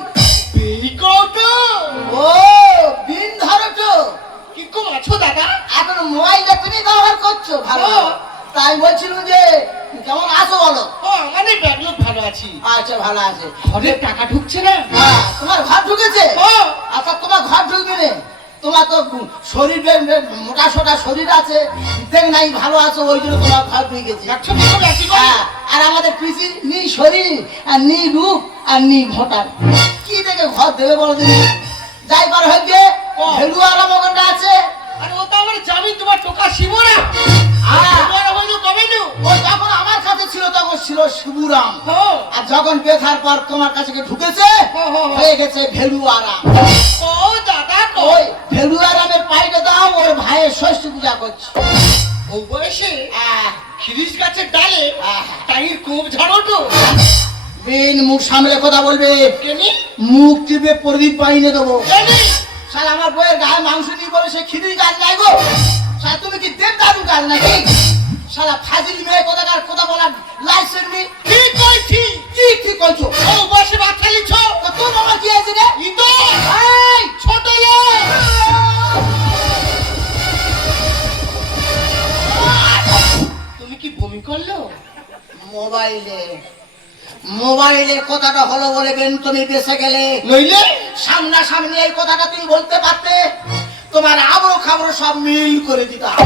এই কৌটো? ও বিন ধরো তো, কি কম আছো দাদা? এখন মোবাইলটা তুমি ব্যবহার করছো ভালো, তাই বলছিলাম যে কেমন আছো বলো। ও মানে ব্যাগলোক ভালো আছি। আচ্ছা, ভালো আছে। ঘরের টাকা ঢুকছে না? হ্যাঁ, তোমার ঘর ঢুকেছে? ও আচ্ছা, তোমার ঘর ঢুকবে না, তোমার তো শরীর মোটা সোটা শরীর আছে, দেখ নাই ভালো আছো, ওই জন্য তোমার ঘর ঢুকেছে। একশো টাকা বেশি করে। হ্যাঁ, আর আমাদের পিসির নি শরীর আর নি রূপ আর নি ভোটার, কি দেখে ঘর দেবে বলো দিন? যাই বার হইবে ভেলু আর মগনটা আছে। আরে ও তো আমার জামিন, তোমার টোকা শিবরা। হ্যাঁ। তোমার হইল কবে নু? ও যখন আমার কাছে ছিল তখন ছিল শিবুরাম, ও আর যখন বেথার পর তোমার কাছে ঢুকেছে হয়ে গেছে ভেলু আরাম। ও দাদা কো ওই ভেলু আরামের পাইটা দাও, ওর ভাইয়ের ষষ্ঠী পূজা করছে। ও বয়সে আহ, খিরিস গাছের ডালে আহ, টাইর খুব ঝাড়ো তো। বিন মুখ সামলে কথা বলবে, কেনি মুখ টিপে প্রদীপ পাইনে দেবো। কেনি শালা আমার বইয়ের গায়ে মাংস নিয়ে বলে সে খিদির গাছ নাই গো। শালা তুমি কি দেব দাদু গাছ নাকি? শালা ফাজিল মেয়ে কোথাকার, কথা বলার লাইসেন্স নেই। কি কইছি? কি ঠিক বলছো? ও বয়সে বাচ্চা লিছ? তো তোর বাবা কি আছে রে? ইতো এই, ছোট লোক। তুমি কি বমি করলো? মোবাইলে কথাটা হলো বলে বেন তুমি বেঁচে গেলে, নইলে সামনাসামনি এই কথাটা তুমি বলতে পারতে, তোমার আবরো খাবরো সব মিল করে দিতাম।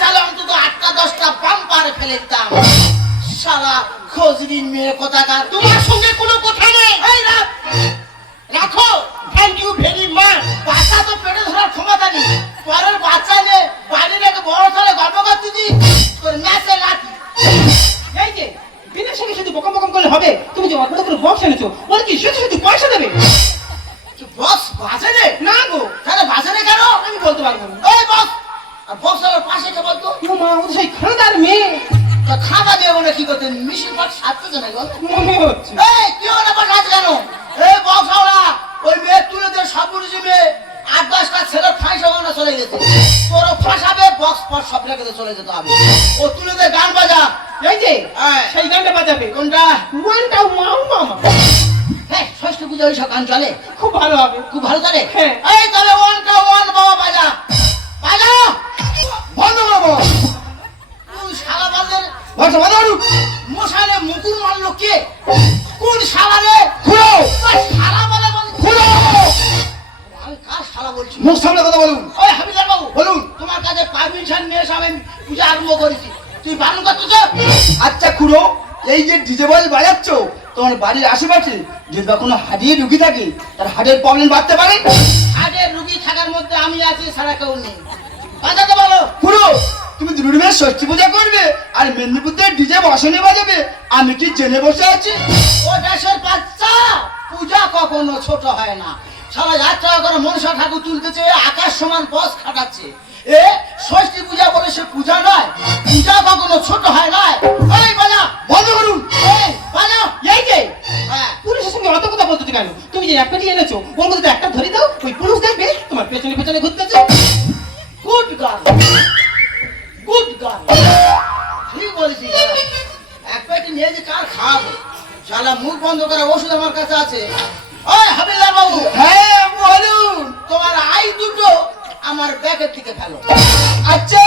চালে অন্তত 8টা-10টা পাম্পার ফেলে দিতাম। শালা খোঁজরিন মেয়ে কোথাকার। তোমার সঙ্গে কোনো কথা নেই। এই রাত রাখো। Thank you very much. বাচ্চা তো পেটে ধরার ক্ষমতা নেই, পরের বাচ্চা নিয়ে বাড়ির একটা বড় ছেলে গল্প করতেছি, তোর ম্যাচে লাঠি। এই যে বিনের সঙ্গে শুধু বকম বকম করলে হবে? তুমি যে অল্প করে বক্স এনেছো, ওর কি শুধু শুধু পয়সা দেবে? বস বাসে রে? না গো, তাহলে বাসে রে কেন? আমি বলতে পারবো না। এই বস, আর বস আমার পাশে কে বলতো? ও মা, ও তো সেই খানদার মেয়ে তা খাতা দিয়ে মনে কি করতেন? মিশির পাট সাজতেছে না গো। মনে হচ্ছে। এই কি হলো আবার নাচ কেন? এই বস ওরা ওই মেয়ে তুলে দিয়ে সব বুঝি মেয়ে 8-10টা ছেলের ফাঁসা বানা চলে গেছে, তোরও ফাঁসাবে, বক্স পর সব রেখে চলে যেতে হবে। ও তুলে দিয়ে গান বাজা। এই যে হ্যাঁ। সেই গানটা বাজাবে। কোনটা? ওয়ানটা মাউ মামা। হ্যাঁ, ষষ্ঠী পুজো ওই সব গান চলে, খুব ভালো হবে। খুব ভালো চলে। হ্যাঁ। এই তবে ওয়ানটা ওয়ান বাবা বাজা বাজা বন্ধ করবো। কোন শালা বাজের ভাষা বাদারু মশালে মুকুর মারলো কে? কোন শালা রে? খুলো শালা বলে খুলো, আমি কার শালা বলছি? মুখ সামনে কথা বলুন। ওই হাবিজার বাবু, বলুন। তোমার কাছে পারমিশন নিয়ে এসে আমি পূজা আরম্ভ করেছি, তুই বারণ করতেছ? আচ্ছা খুড়ো, এই যে ডিজে বল বাজাচ্ছ, তোমার বাড়ির আশেপাশে যদি বা কোনো হারিয়ে ঢুকি থাকে, তার হার্টের প্রবলেম বাড়তে পারে। হাটের রুগী থাকার মধ্যে আমি আছি, সারা কেউ নেই। বাজাতে বলো। খুড়ো, তুমি দুর্গের ষষ্ঠী পূজা করবে আর মেদিনীপুরের ডিজে বসানে বাজাবে, আমি কি জেনে বসে আছি? ও দেশের বাচ্চা, পূজা কখনো ছোট হয় না। সারা যাত্রা করে মনসা ঠাকুর তুলতেছে, আকাশ সমান বস খাটাচ্ছে। এ ষষ্ঠী পূজা বলে সে পূজা নয়, পূজা কখনো ছোট হয় না। এই বাজা বন্ধ করুন। এই বাজা। এই যে হ্যাঁ, পুলিশের সঙ্গে অত কথা বলতে কেন? তুমি যে একটা এনেছো, ওর মধ্যে একটা ধরে দাও, ওই পুলিশ দেখবে তোমার পেছনে পেছনে ঘুরতেছে। গুড গার্ল, গুড গার্ল, ঠিক বলেছি। এক পেটি নিয়ে যে কার খাবো, শালা মুখ বন্ধ করা ওষুধ আমার কাছে আছে। ওই হাবিলদার বাবু, হ্যাঁ বলুন। তোমার আই দুটো আমার ব্যাগের দিকে ফেলো। আচ্ছা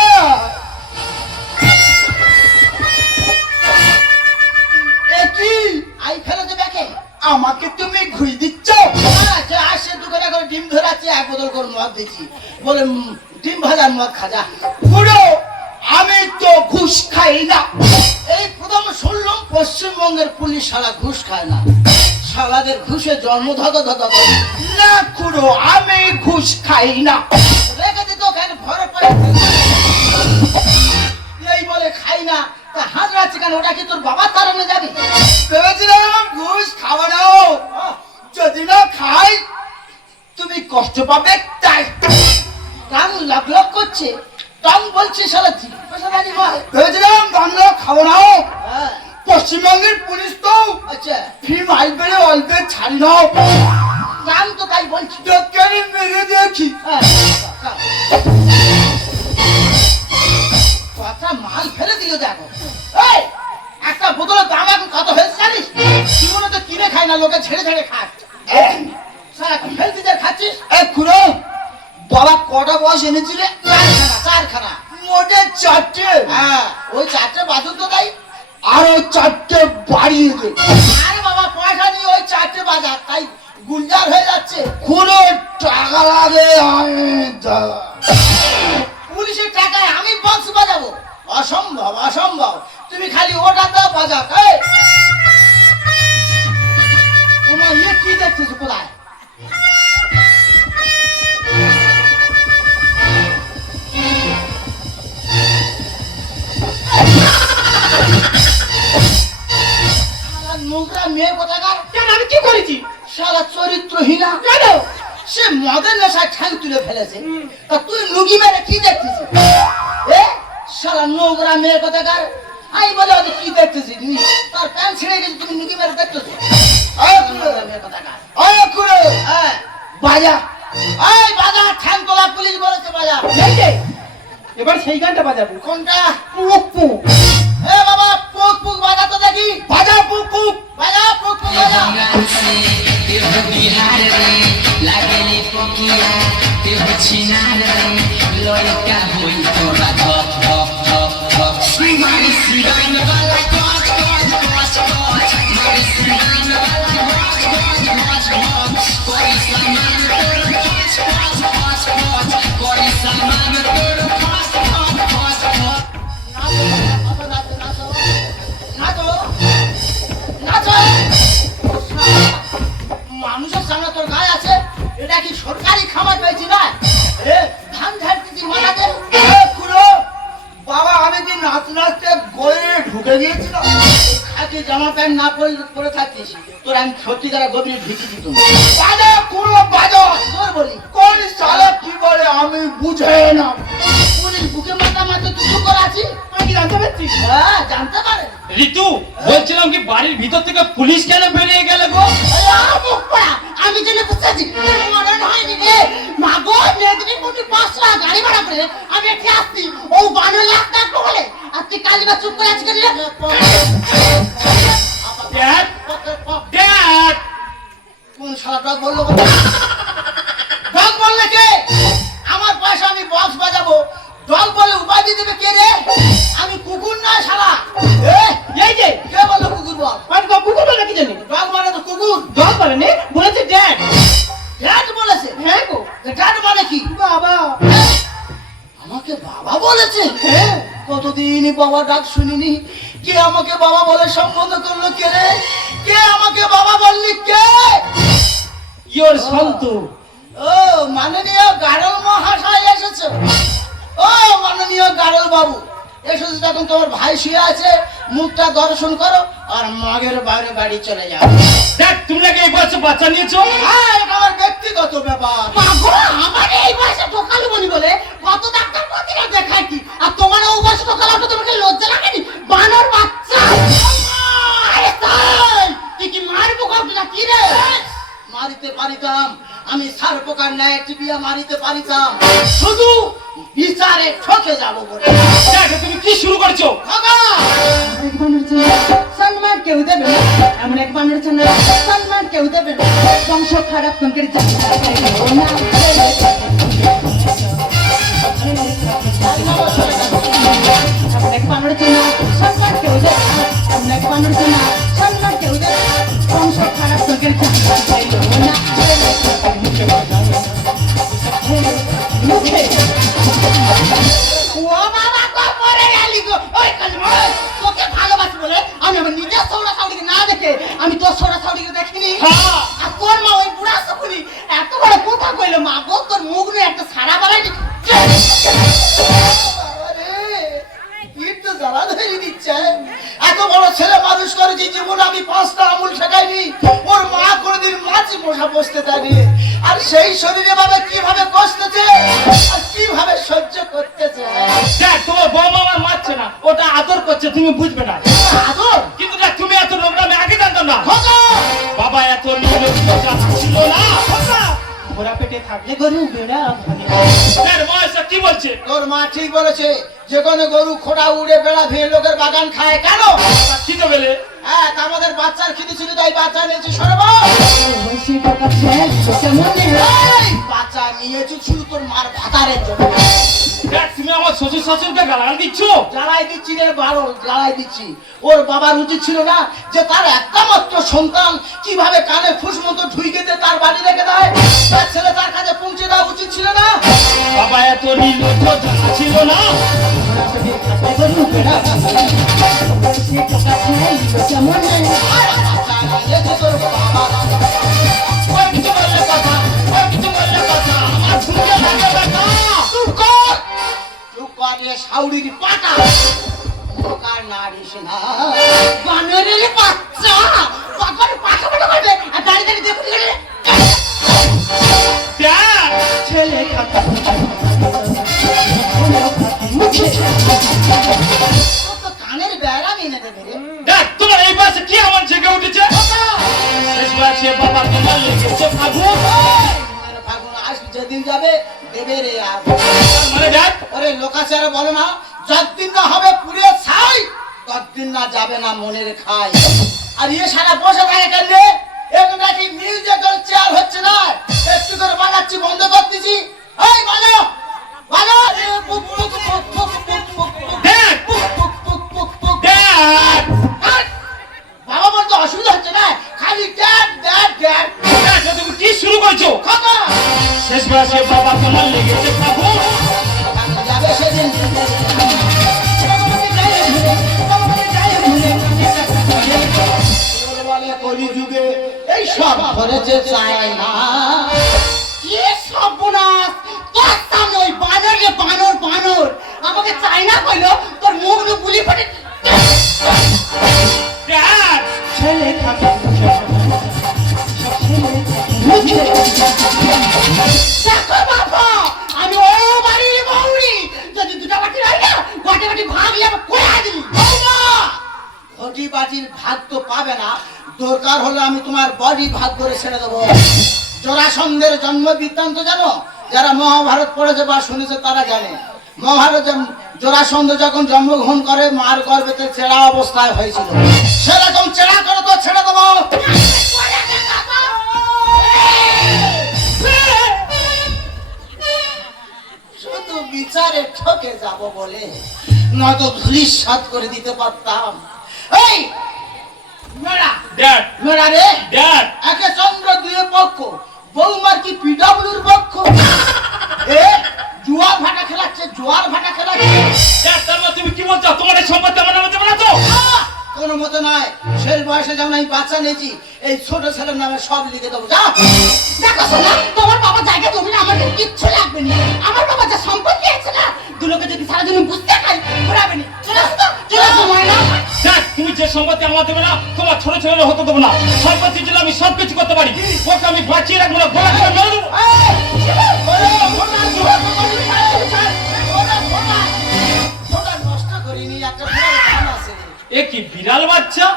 এ কি আই ফেলো যে ব্যাগে। আমাকে তুমি ঘুষ দিচ্ছ? আসে দোকানে করে ডিম ধরাচ্ছে, এক বোতল করে মদ দিচ্ছি, বলে ডিম ভাজার মদ খাজা। পুরো আমি তো ঘুষ খাই না। এই প্রথম শুনলাম পশ্চিমবঙ্গের পুলিশ শালা ঘুষ খায় না, শালাদের ঘুষে জন্ম ধদ না খুড়ো, আমি ঘুষ খাই না। রেখে দিত ওখানে ভরে পড়ে। এই বলে খাই না, তা হাত রাখছে কেন? ওটা কি তোর বাবার কারণে যাবি? ভেবেছিলাম ঘুষ খাবো না, যদি না খাই তুমি কষ্ট পাবে তাই। কান লাগ লাগ করছে, টং বলছে শালা জিজ্ঞাসা জানি ভাই। ভেবেছিলাম বাংলা খাবো না, হ্যাঁ, পশ্চিমবঙ্গের পুলিশ তো আচ্ছা ফিল্ম আইবেলে অল্পে ছাড়ি নাও। কান তো তাই বলছি। ডক্টরি মেরে দেখি। হ্যাঁ, খাও। কথা মাল ফেলে দিল দেখো। এই একটা বোতলের দাম এখন কত হয়েছে জানিস? জীবনে তো কিনে খাই না, লোকে ছেড়ে ছেড়ে খায়। সারা ফেলতে যা খাচ্ছিস। এ খুড়ো, বাবা কটা বয়স এনেছিলে? চারখানা। মোটে 4টে। হ্যাঁ, ওই 4টে বাদুর তো তাই। আরো 4টে বাড়িয়ে দে। আরে বাবা, পয়সা নিয়ে ওই 4টে বাজার, তাই গুলজার হয়ে যাচ্ছে। খুড়ো টাকা লাগে আমি দাদা। পুলিশের টাকায় আমি বক্স বাজাবো? অসম্ভব, অসম্ভব। তুমি খালি ওটা দাও বাজাও। এই তোমার ইয়ে কি দেখতেছো কোথায়? নোংরা মেয়ে কোথাকার? কেন আমি কি করেছি? শালা চরিত্রহীনা। কেন? সে মদের নেশায় ঠ্যাং তুলে ফেলেছে, তা তুই নুগি মেরে কি দেখতেছিস? এ শালা নোংরা মেয়ে কোথাকার। আমি বলে ওকে কি দেখতেছিস? তার প্যান্ট ছিঁড়ে গেছে, তুমি নুগি মেরে দেখতেছো? নোংরা মেয়ে কোথাকার। ওই খুড়ো হ্যাঁ, বাজা। এই বাজা, ঠ্যাং তোলা পুলিশ বলেছে বাজা। এই যে, এবার সেই গানটা বাজাবো। কোনটা? পুক পুক। এ বাবা, পুক পুক বাজা তো দেখি। বাজা পুক পুক। বাজা, পুক পুক বাজা। মানুষের সামনে তোর গায়ে আছে, এটা কি সরকারি খাবার পেয়েছি না? এ ধান ঝাড়তেছি মাথাতে। এ খুড়ো, বাবা আমি কি নাচতে নাচতে গয়ে ঢুকে গিয়েছিলাম? খাকি জামা প্যান্ট না পরে থাকিস, তোর আমি সত্যিকারের গভীরে ঢুকি দিতাম। বাজা খুড়ো বাজা। তোর বলি কোন শালা কি বলে আমি বুঝে না। পুলিশ বুকে মাথা মাথা তুই চুপ করে আছিস? আমি কি জানতে পারছি? হ্যাঁ, জানতে পারে। ঋতু, বলছিলাম কি বাড়ির ভিতর থেকে পুলিশ কেন বেরিয়ে গেল গো? আমি জেনে বুঝতেছি মনে হয়নি রে। মাগো, মেদিনীপুর 5 টাকা গাড়ি ভাড়া করে আমি এখানে আসছি, ও 12 লাখ টাকা বলে। আর তুই কালিমা চুপ করে আছিস কেন রে? ড্যাড, ড্যাড, কোন শালাটা বললো? ডগ বললে কে? আমার পয়সা আমি বক্স বাজাবো, ডগ বলে উপাধি দেবে কে রে? আমি কুকুর না শালা। এই যে, কে বললো কুকুর বল? আমি তো কুকুর বলে কি জানি? ডগ মানে তো কুকুর। দল বলে নে, বলেছে ড্যাড। ড্যাড বলেছে? হ্যাঁ গো। ড্যাড মানে কি? বাবা। আমাকে বাবা বলেছে? হ্যাঁ। কতদিন বাবা ডাক শুনিনি। কে আমাকে বাবা বলে সম্বোধন করলো কে রে? কে আমাকে বাবা বললি কে? ইয়োর সন্তু। ও মাননীয় গাড়ল মহাশয় এসেছে। ও মাননীয় গাড়ল বাবু এসেছে, তখন তোমার ভাই শুয়ে আছে, মুখটা দর্শন করো আর মাগের বাইরে বাড়ি চলে যাও। দেখ, তুমি নাকি এই বয়সে বাচ্চা নিয়েছো? হ্যাঁ, এটা আমার ব্যক্তিগত ব্যাপার। মাগো, আমার এই বয়সে ঠকালু বলি বলে কত ডাক্তার প্রতিটা দেখাচ্ছি, আর তোমার ওই বয়সে ঠকালু তো তোমাকে লজ্জা লাগেনি? বানর বাচ্চা। আরে তাই, তুই কি মারবো কাউকে কি রে? মারিতে পারিতাম, আমি সার পোকার ন্যায় টিপিয়া মারিতে পারিতাম, শুধু বিচারে ঠকে যাবো বলে। দেখ, তুমি কি শুরু করছো? খগা! এক বানর ছিল, সম্মান কেউ দেবে না, এমন এক বানর ছানা সম্মান কেউ দেবে না, বংশ খারাপ তোমাকে এক বানর ছানা সম্মান কেউ দেবে না, এমন এক বানর ছানা সম্মান কেউ দেবে না, বংশ খারাপ তোমাকে মুখে ও বাবা গো মরে গেলি গো ওই কালমা তোকে ভালোবাসি বলে আমি আমার নিজের সৌরা সাউরিকে না দেখে আমি তোর সৌরা সাউরিকে দেখিনি আর তোর মা ওই বুড়া সকুনি এত বড় কথা কইলো মা গো তোর মুখ নিয়ে একটা সারা বালাই একটু জ্বালা ধরে দিচ্ছে এত বড় ছেলে মানুষ করেছি জীবন আমি 5টা আঙুল শেখাইনি ওর মা কোনোদিন মাছি মশা বসতে দেয়নি আর সেই শরীরে ভাবে কিভাবে কষতেছে আর কিভাবে সহ্য করতেছে দেখ তোমার বৌমা আমার মারছে না, ওটা আদর করছে, তুমি বুঝবে না। আদর কিন্তু দেখ তুমি এত নোংরামি আগে জানতাম না। খোঁজো বাবা এত নির্লজ্জ ছিল না। ঘোড়া পেটে থাকলে গরু বেড়া দেখ মহেশা কি বলছে। তোর মা ঠিক বলেছে যে কোনো গরু খোড়া উড়ে বেড়া ভেঙে লোকের বাগান খায় কেন কি তো বলে হ্যাঁ তা আমাদের বাচ্চার খিদে ছিল তাই বাচ্চা নিয়েছি সরব বাচ্চা নিয়েছি শুধু তোর মার ভাতারের জন্য দেখ তুমি আমার শ্বশুর শাশুড়িকে গালাগাল দিচ্ছ। জ্বালাই দিচ্ছি রে বারো জ্বালাই দিচ্ছি ওর বাবার উচিত ছিল না যে তার একটা মাত্র সন্তান কিভাবে কানে ফুস মতো ঢুইকে দিয়ে তার বাড়ি রেখে দেয় তার ছেলে তার কাছে পৌঁছে দেওয়া উচিত ছিল না বাবা এত নির্লজ্জ জানা ছিল না। ওই কিছু বললে কথা ওই কিছু বললে কথা আমার শুনতে লাগে কথা চুপ কর চুপ কর রে শাউরির পাটা কার নাড়িস না বানরের বাচ্চা বাবার পাটা পাটা করে আর দাঁড়িয়ে দাঁড়িয়ে দেখুন দেখ ছেলে খাতা তো কানের বেড়া মেনে দেবে রে দেখ তোমার এই বয়সে কি আমার জেগে উঠেছে। শেষ বয়সে বাবা তোমার লেগেছে ফাগুন। ফাগুন আসবে যেদিন যাবে দেবে রে আর মানে দেখ ওরে লোকাচারে বলো না যতদিন না হবে পুড়ে ছাই ততদিন না যাবে না মনের খাই আর ইয়ে সারা বসে থাকে কেন এখন নাকি মিউজিক্যাল চেয়ার হচ্ছে না একটু করে বাজাচ্ছি বন্ধ করতেছি এই বাজো বাজো পুক পুক পুক পুক পুক পুক পুক দেখ পুক পুক পুক পুক পুক দেখ বাবা বলতে অসুবিধা হচ্ছে না খালি ড্যাড ড্যাড ড্যাড দেখ তুমি কি শুরু করছো। কথা শেষ বয়সে বাবা তোমার লেগেছে ফাগুন। যাবে সেদিন বলে কলিযুগে এই সব করেছে চায় না কি সর্বনাশ তোর সামনে ওই বানর রে বানর বানর আমাকে চায় না কইলো তোর মুখ নু গুলি ফাটে দেখ ছেলে খাতা দেখো বাবা আমি ও বাড়ির বউরি যদি দুটা বাটি রাই না গোটে বাটি ভাগলে আমি কোয়া দিলি বাবা ঘটি বাটির ভাগ তো পাবে না দরকার হলে আমি তোমার বডি ভাগ করে ছেড়ে দেবো জরাসন্ধের জন্ম বৃত্তান্ত জানো যারা মহাভারত পড়েছে বা শুনেছে তারা জানে মহাভারত জরাসন্ধ যখন জন্মগ্রহণ করে মার গর্ভেতে ছেঁড়া অবস্থায় হয়েছিল সেরকম ছেঁড়া করে তো ছেড়ে দেবো শুধু বিচারে ঠকে যাব বলে নয়তো ধুলিস সাত করে দিতে পারতাম এই মেরা দেখ মেরা রে দেখ একে চন্দ্র দুয়ে পক্ষ বৌমার কি পিডব্লিউর পক্ষ এ জুয়ার ভাটা খেলাচ্ছে জোয়ার ভাটা খেলাচ্ছে দেখ তারপর তুমি কি বলছো তোমার এই সম্পত্তি আমার নামে দেবে না তো। কোনো মতো নয় শেষ বয়সে যেমন আমি বাচ্চা নিয়েছি এই ছোট ছেলের নামে সব লিখে দেবো যা দেখো শোনা তোমার বাবা জায়গা জমি না আমার কিচ্ছু লাগবে না আমার বাবা যা সম্পত্তি আছে না দুলোকে যদি সারাদিন বুঝতে খাই ঘোরাবে না চলে আসো তো চলে আসো ময়না দেখ তুমি যে সম্পত্তি আমার দেবে না তোমার ছোট ছেলের হতে দেবো না। সম্পত্তির জন্য আমি সব কিছু করতে পারি, ওকে আমি বাঁচিয়ে রাখবো না, গোলা করে মেরে দেবো। নষ্ট করিনি একটা গান আছে এ কি বিড়াল বাচ্চা,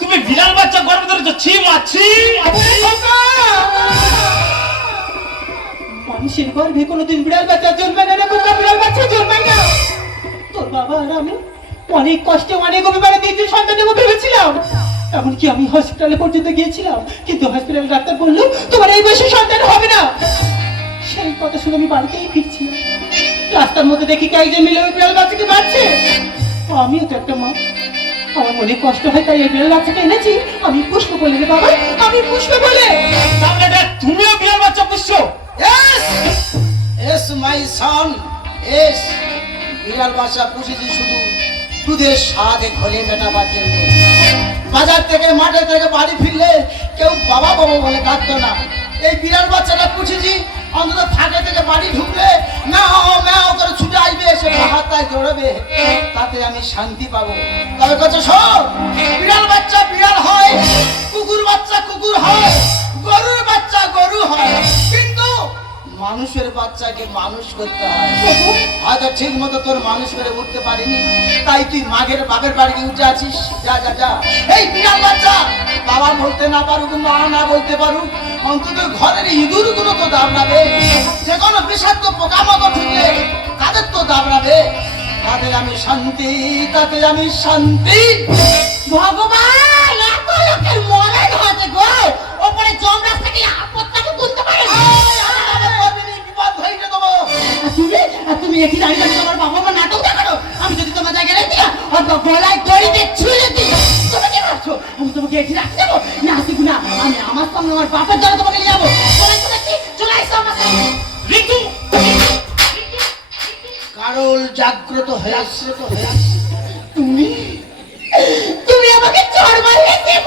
তুমি বিড়াল বাচ্চা গর্ভে ধরেছো, ছি মাছি। মানুষের গর্ভে কোনোদিন বিড়াল বাচ্চা জন্মায় না রে, কোনটা বিড়াল বাচ্চা জন্মায় না। তোর বাবা আর আমি অনেক কষ্টে অনেক অভিমানে দ্বিতীয় সন্তান নেবো ভেবেছিলাম। এমনকি আমি হসপিটালে পর্যন্ত গিয়েছিলাম, কিন্তু হসপিটাল ডাক্তার বললো তোমার এই বয়সে সন্তান হবে না। সেই কথা শুনে আমি বাড়িতেই ফিরছিলাম, রাস্তার মধ্যে দেখি কয়েকজন মিলে ওই বিড়াল বাচ্চাকে মারছে। আমিও তো একটা মা, আমার মনে কষ্ট হয়, তাই এই বিড়াল বাচ্চাকে এনেছি। আমি পুষ্প বলে রে বাবা, আমি পুষ্প বলে। তাহলে দেখ, তুমিও বিড়াল বাচ্চা পুষছো? এস মাই সন, এস। বিড়াল বাচ্চা পুষেছি শুধু দুধের স্বাদে ঘরে মেটাবার জন্য। বাজার থেকে মাঠে থেকে বাড়ি ফিরলে কেউ বাবা বাবা বলে ডাকতো না। এই বিড়াল বাচ্চাটা পুষেছি অন্তত ফাঁকে থেকে বাড়ি ঢুকলে ম্যাও ম্যাও করে ছুটে আসবে, এসে হাতায় দৌড়াবে, তাতে আমি শান্তি পাবো। তবে কত সব বিড়াল বাচ্চা বিড়াল হয়, কুকুর বাচ্চা কুকুর হয়, গরুর বাচ্চা গরু হয়, কিন্তু মানুষের বাচ্চাকে মানুষ করতে হয়। হয়তো ঠিক মতো তোর মানুষ করে উঠতে পারিনি, তাই তুই মাঘের বাপের বাড়ি উঠে আছিস। যা যা যা, এই বিড়াল বাচ্চা বাবা বলতে না পারুক, মা না বলতে পারুক, অন্তত ঘরের ইঁদুর গুলো তো দাবড়াবে। যে কোনো বিষাক্ত পোকামাকড় ঢুকলে তাদের তো দাবড়াবে। তাতে আমি শান্তি, তাতে আমি শান্তি। ভগবান, এত লোকের মরণ হয়েছে গো, ওপরে জমরাজ থেকে আপদটাকে তুলতে পারে না। বিপদ হয়ে দেবো। তুমি একই দাঁড়িয়ে দাঁড়িয়ে তোমার বাবা মা নাটক দেখানো। আমি যদি তোমার জায়গায় রেখে দিই, অত গলায় দড়িতে ঝুলে দিই, তুমি কি ভাবছো আমি তোমাকে এটি রাখতে দেবো? না আসিব না, আমি আমার সঙ্গে আমার বাপের দ্বারা তোমাকে নিয়ে যাবো। চলে চলেছি, চলে আসো আমার সঙ্গে। ঋতু, কারল জাগ্রত হয়ে আসছে। তুমি তুমি আমাকে চড় মারলে দেব।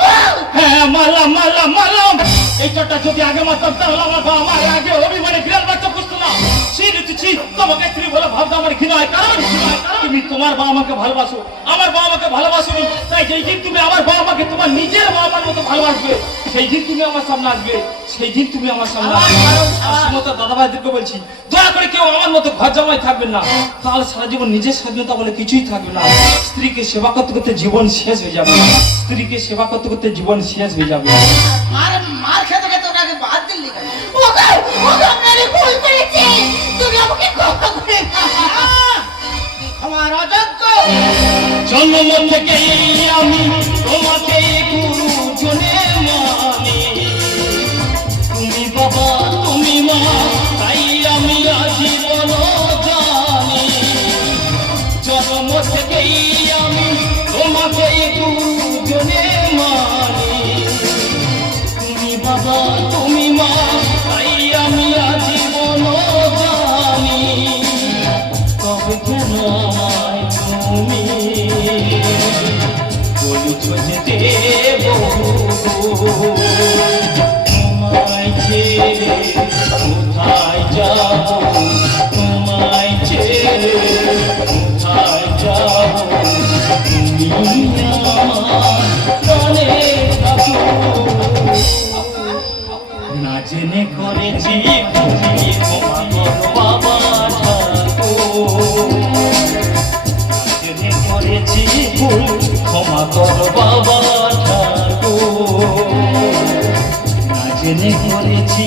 হ্যাঁ মারলাম মারলাম মারলাম। এই চোরটা যদি আগে মারতাম তাহলে আমার বাবা আমার আগে অভিমানে বিড়াল বাচ্চা পুষতো না। সেই ঋতু ছি, তোমাকে স্ত্রী বলে ভাবতে আমার ঘৃণা হয়। কারণ তুমি তোমার বাবা মাকে ভালোবাসো, আমার বাবা মাকে ভালোবাসোনি। তাই যেই দিন তুমি আমার বাবা মাকে তোমার নিজের বাবা মার মতো ভালোবাসবে, সেই দিন তুমি আমার সামনে আসবে, সেই দিন তুমি আমার সামনে আসবে। সমস্ত দাদা ভাইদেরকে বলছি, দয়া করে কেউ আমার মতো ঘর জামাই থাকবেন না, তাহলে সারা জীবন নিজের স্বাধীনতা বলে কিছুই থাকবে না। স্ত্রীকে সেবা করতে করতে জীবন শেষ হয়ে যাবে, স্ত্রীকে সেবা করতে করতে জীবন শেষ হয়ে যাবে। মার খেতে খেতে ওটাকে বাদ দিলি কেন? ওগো, ওগো, আমি ভুল করেছি, তুমি আমাকে ক্ষমা করে দাও। তুই ক্ষমার অযোগ্য। জন্ম থেকেই আমি তোমাকে গুরুজনে মানি, তুমি বাবা তুমি মা, তাই আমি আজীবন জানি। জন্ম থেকেই আমি তোমাকে গুরুজনে মানি, তুমি বাবা তুমি মা, তাই আমি আজীবন জানি। তবে কেন আমায় তুমি বলছ যেতে তোমায় ছেড়ে কোথায় যাব, তোমায় ছেড়ে কোথায় যাব, তুমি আমার প্রাণের ঠাকুর। না জেনে করেছি তুমি ক্ষমা করো বাবা ঠাকুর, না জেনে করেছি ভুল, ক্ষমা করো বাবা ঠাকুর, না জেনে করেছি